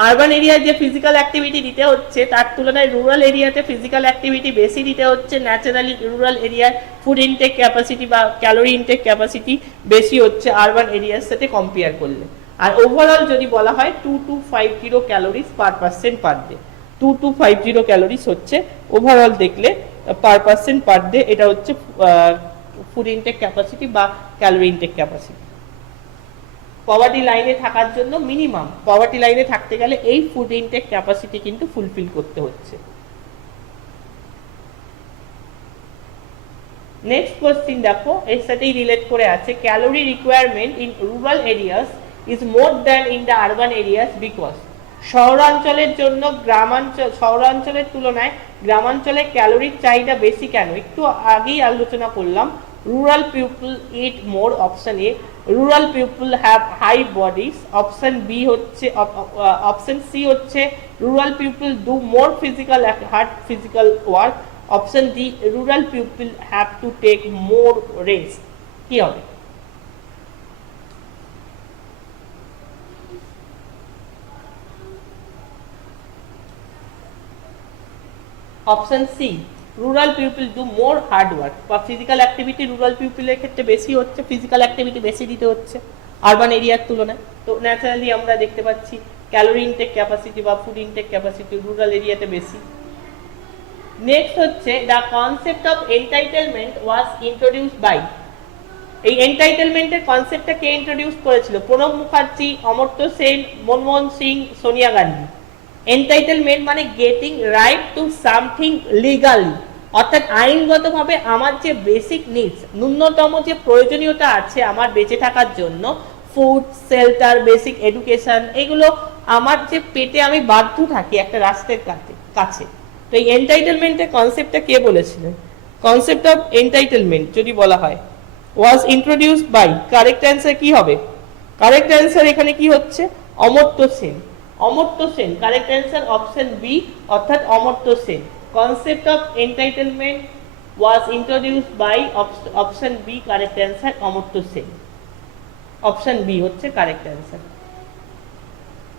Urban এরিয়ায় যে ফিজিক্যাল অ্যাক্টিভিটি দিতে হচ্ছে তার তুলনায় রুরাল এরিয়াতে ফিজিক্যাল অ্যাক্টিভিটি বেশি দিতে হচ্ছে। ন্যাচারালি রুরাল এরিয়ার ফুড ইনটেক ক্যাপাসিটি বা ক্যালোরি ইনটেক ক্যাপাসিটি বেশি হচ্ছে আরবান এরিয়ার সাথে কম্পেয়ার করলে। আর ওভারঅল যদি বলা হয় 2250 calories per person per day, 2250 calories হচ্ছে ওভারঅল দেখলে পার পার্সন পার ডে। এটা হচ্ছে ফুড ইনটেক ক্যাপাসিটি বা ক্যালোরি ইনটেক ক্যাপাসিটি। পভার্টি লাইনে থাকার জন্য মিনিমাম, পভার্টি লাইনে থাকতে গেলে এই ফুড ইনটেক ক্যাপাসিটি কিন্তু ফুলফিল করতে হচ্ছে। নেক্সট কোশ্চেন দেখো, এর সাথেই রিলেট করে আছে, calorie requirement in rural areas is more than in the urban areas because. শহরাঞ্চলের জন্য শহরাঞ্চলের তুলনায় গ্রামাঞ্চলে ক্যালোরির চাহিদা বেশি কেন? একটু আগেই আলোচনা করলাম, rural people eat more. Option A, rural people have high bodies. Option B হচ্ছে, অপশন সি হচ্ছে rural people do more hard physical work. Option D, rural people have to take more rest. কি হবে? Option C, rural people do more hard work, বা ফিজিক্যাল অ্যাক্টিভিটি রুরাল পিপলের ক্ষেত্রে বেশি হচ্ছে, ফিজিক্যাল অ্যাক্টিভিটি বেশি দিতে হচ্ছে আরবান এরিয়ার তুলনায়। তো ন্যাচারালি আমরা দেখতে পাচ্ছি ক্যালোরি ইনটেক ক্যাপাসিটি বা ফুড ইনটেক ক্যাপাসিটি রুরাল এরিয়াতে বেশি। নেক্সট হচ্ছে the concept of entitlement was introduced by, এই এন্টাইটেলমেন্টের কনসেপ্টটা কে ইন্ট্রোডিউস করেছিল? প্রণব মুখার্জি, অমর্ত্য সেন, মনমোহন সিং, সোনিয়া গান্ধী। এন্টাইটেলমেন্ট মানে getting right to something legally, অর্থাৎ আইনগতভাবে আমার যে বেসিক নিডস, ন্যূনতম যে প্রয়োজনীয়তা আছে আমার বেঁচে থাকার জন্য, ফুড, শেল্টার, বেসিক এডুকেশন, এগুলো আমার যে পেটে আমি বাধ্য থাকি একটা রাষ্ট্রের কাছে। তো এই এন্টাইটেলমেন্টের কনসেপ্টটা কে বলেছিলেন? কনসেপ্ট অফ এন্টাইটেলমেন্ট যদি বলা হয় was introduced by, correct answer কি হবে? কারেক্ট অ্যান্সার এখানে কি হচ্ছে? Amartya Sen. Amartya Sen correct answer option B, অর্থাৎ Amartya Sen. Concept of entitlement was introduced by, option B correct answer Amartya Sen. Option B হচ্ছে correct answer.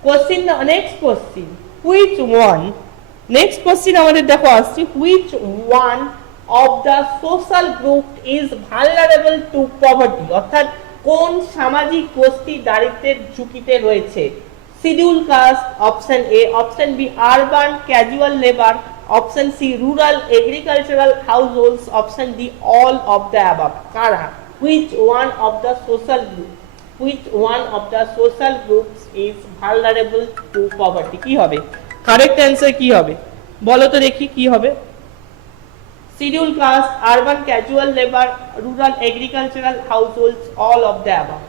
Question, next question, which one, next question আমাদের দেখো আসছে, which one of the social group is vulnerable to poverty, অর্থাৎ কোন সামাজিক গোষ্ঠী দারিদ্র্যের ঝুঁকিতে রয়েছে? Schedule caste, option A, option B urban casual labour, option C rural agricultural households, option D all of the above. কারা? Which one of the social group, which one of the social groups is vulnerable to poverty, কি হবে? কারেক্ট অ্যান্সার কি হবে বলো তো দেখি কি হবে? Schedule caste, urban casual labour, rural agricultural households, all of the above.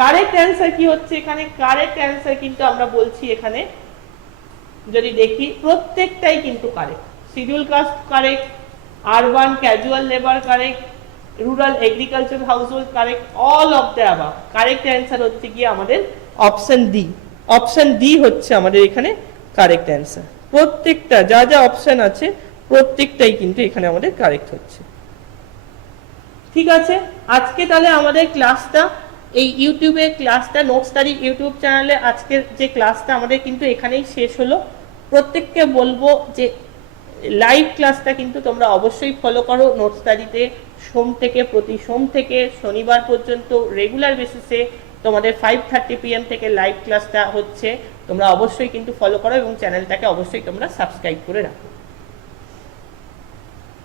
Correct answer কি হচ্ছে এখানে? কারেক্ট অ্যান্সার কিন্তু আমরা বলছি এখানে যদি দেখি প্রত্যেকটাই কিন্তু correct. Schedule caste correct, urban casual labour correct, rural agriculture household correct, all of the above. Correct answer হচ্ছে কি আমাদের অপশন ডি। অপশন ডি হচ্ছে আমাদের এখানে কারেক্ট অ্যান্সার। প্রত্যেকটা যা যা অপশন আছে প্রত্যেকটাই কিন্তু এখানে আমাদের কারেক্ট হচ্ছে। ঠিক আছে, আজকে তাহলে আমাদের ক্লাসটা, এই ইউটিউবে ক্লাসটা, নোটস স্টাডি ইউটিউব চ্যানেলে আজকের যে ক্লাসটা আমাদের কিন্তু এখানেই শেষ হলো। প্রত্যেককে বলবো যে লাইভ ক্লাসটা কিন্তু তোমরা অবশ্যই ফলো করো। নোটস স্টাডিতে প্রতি সোম থেকে শনিবার পর্যন্ত রেগুলার বেসিসে তোমাদের 5:30 PM থেকে লাইভ ক্লাসটা হচ্ছে। তোমরা অবশ্যই কিন্তু ফলো করো এবং চ্যানেলটাকে অবশ্যই তোমরা সাবস্ক্রাইব করে রাখো।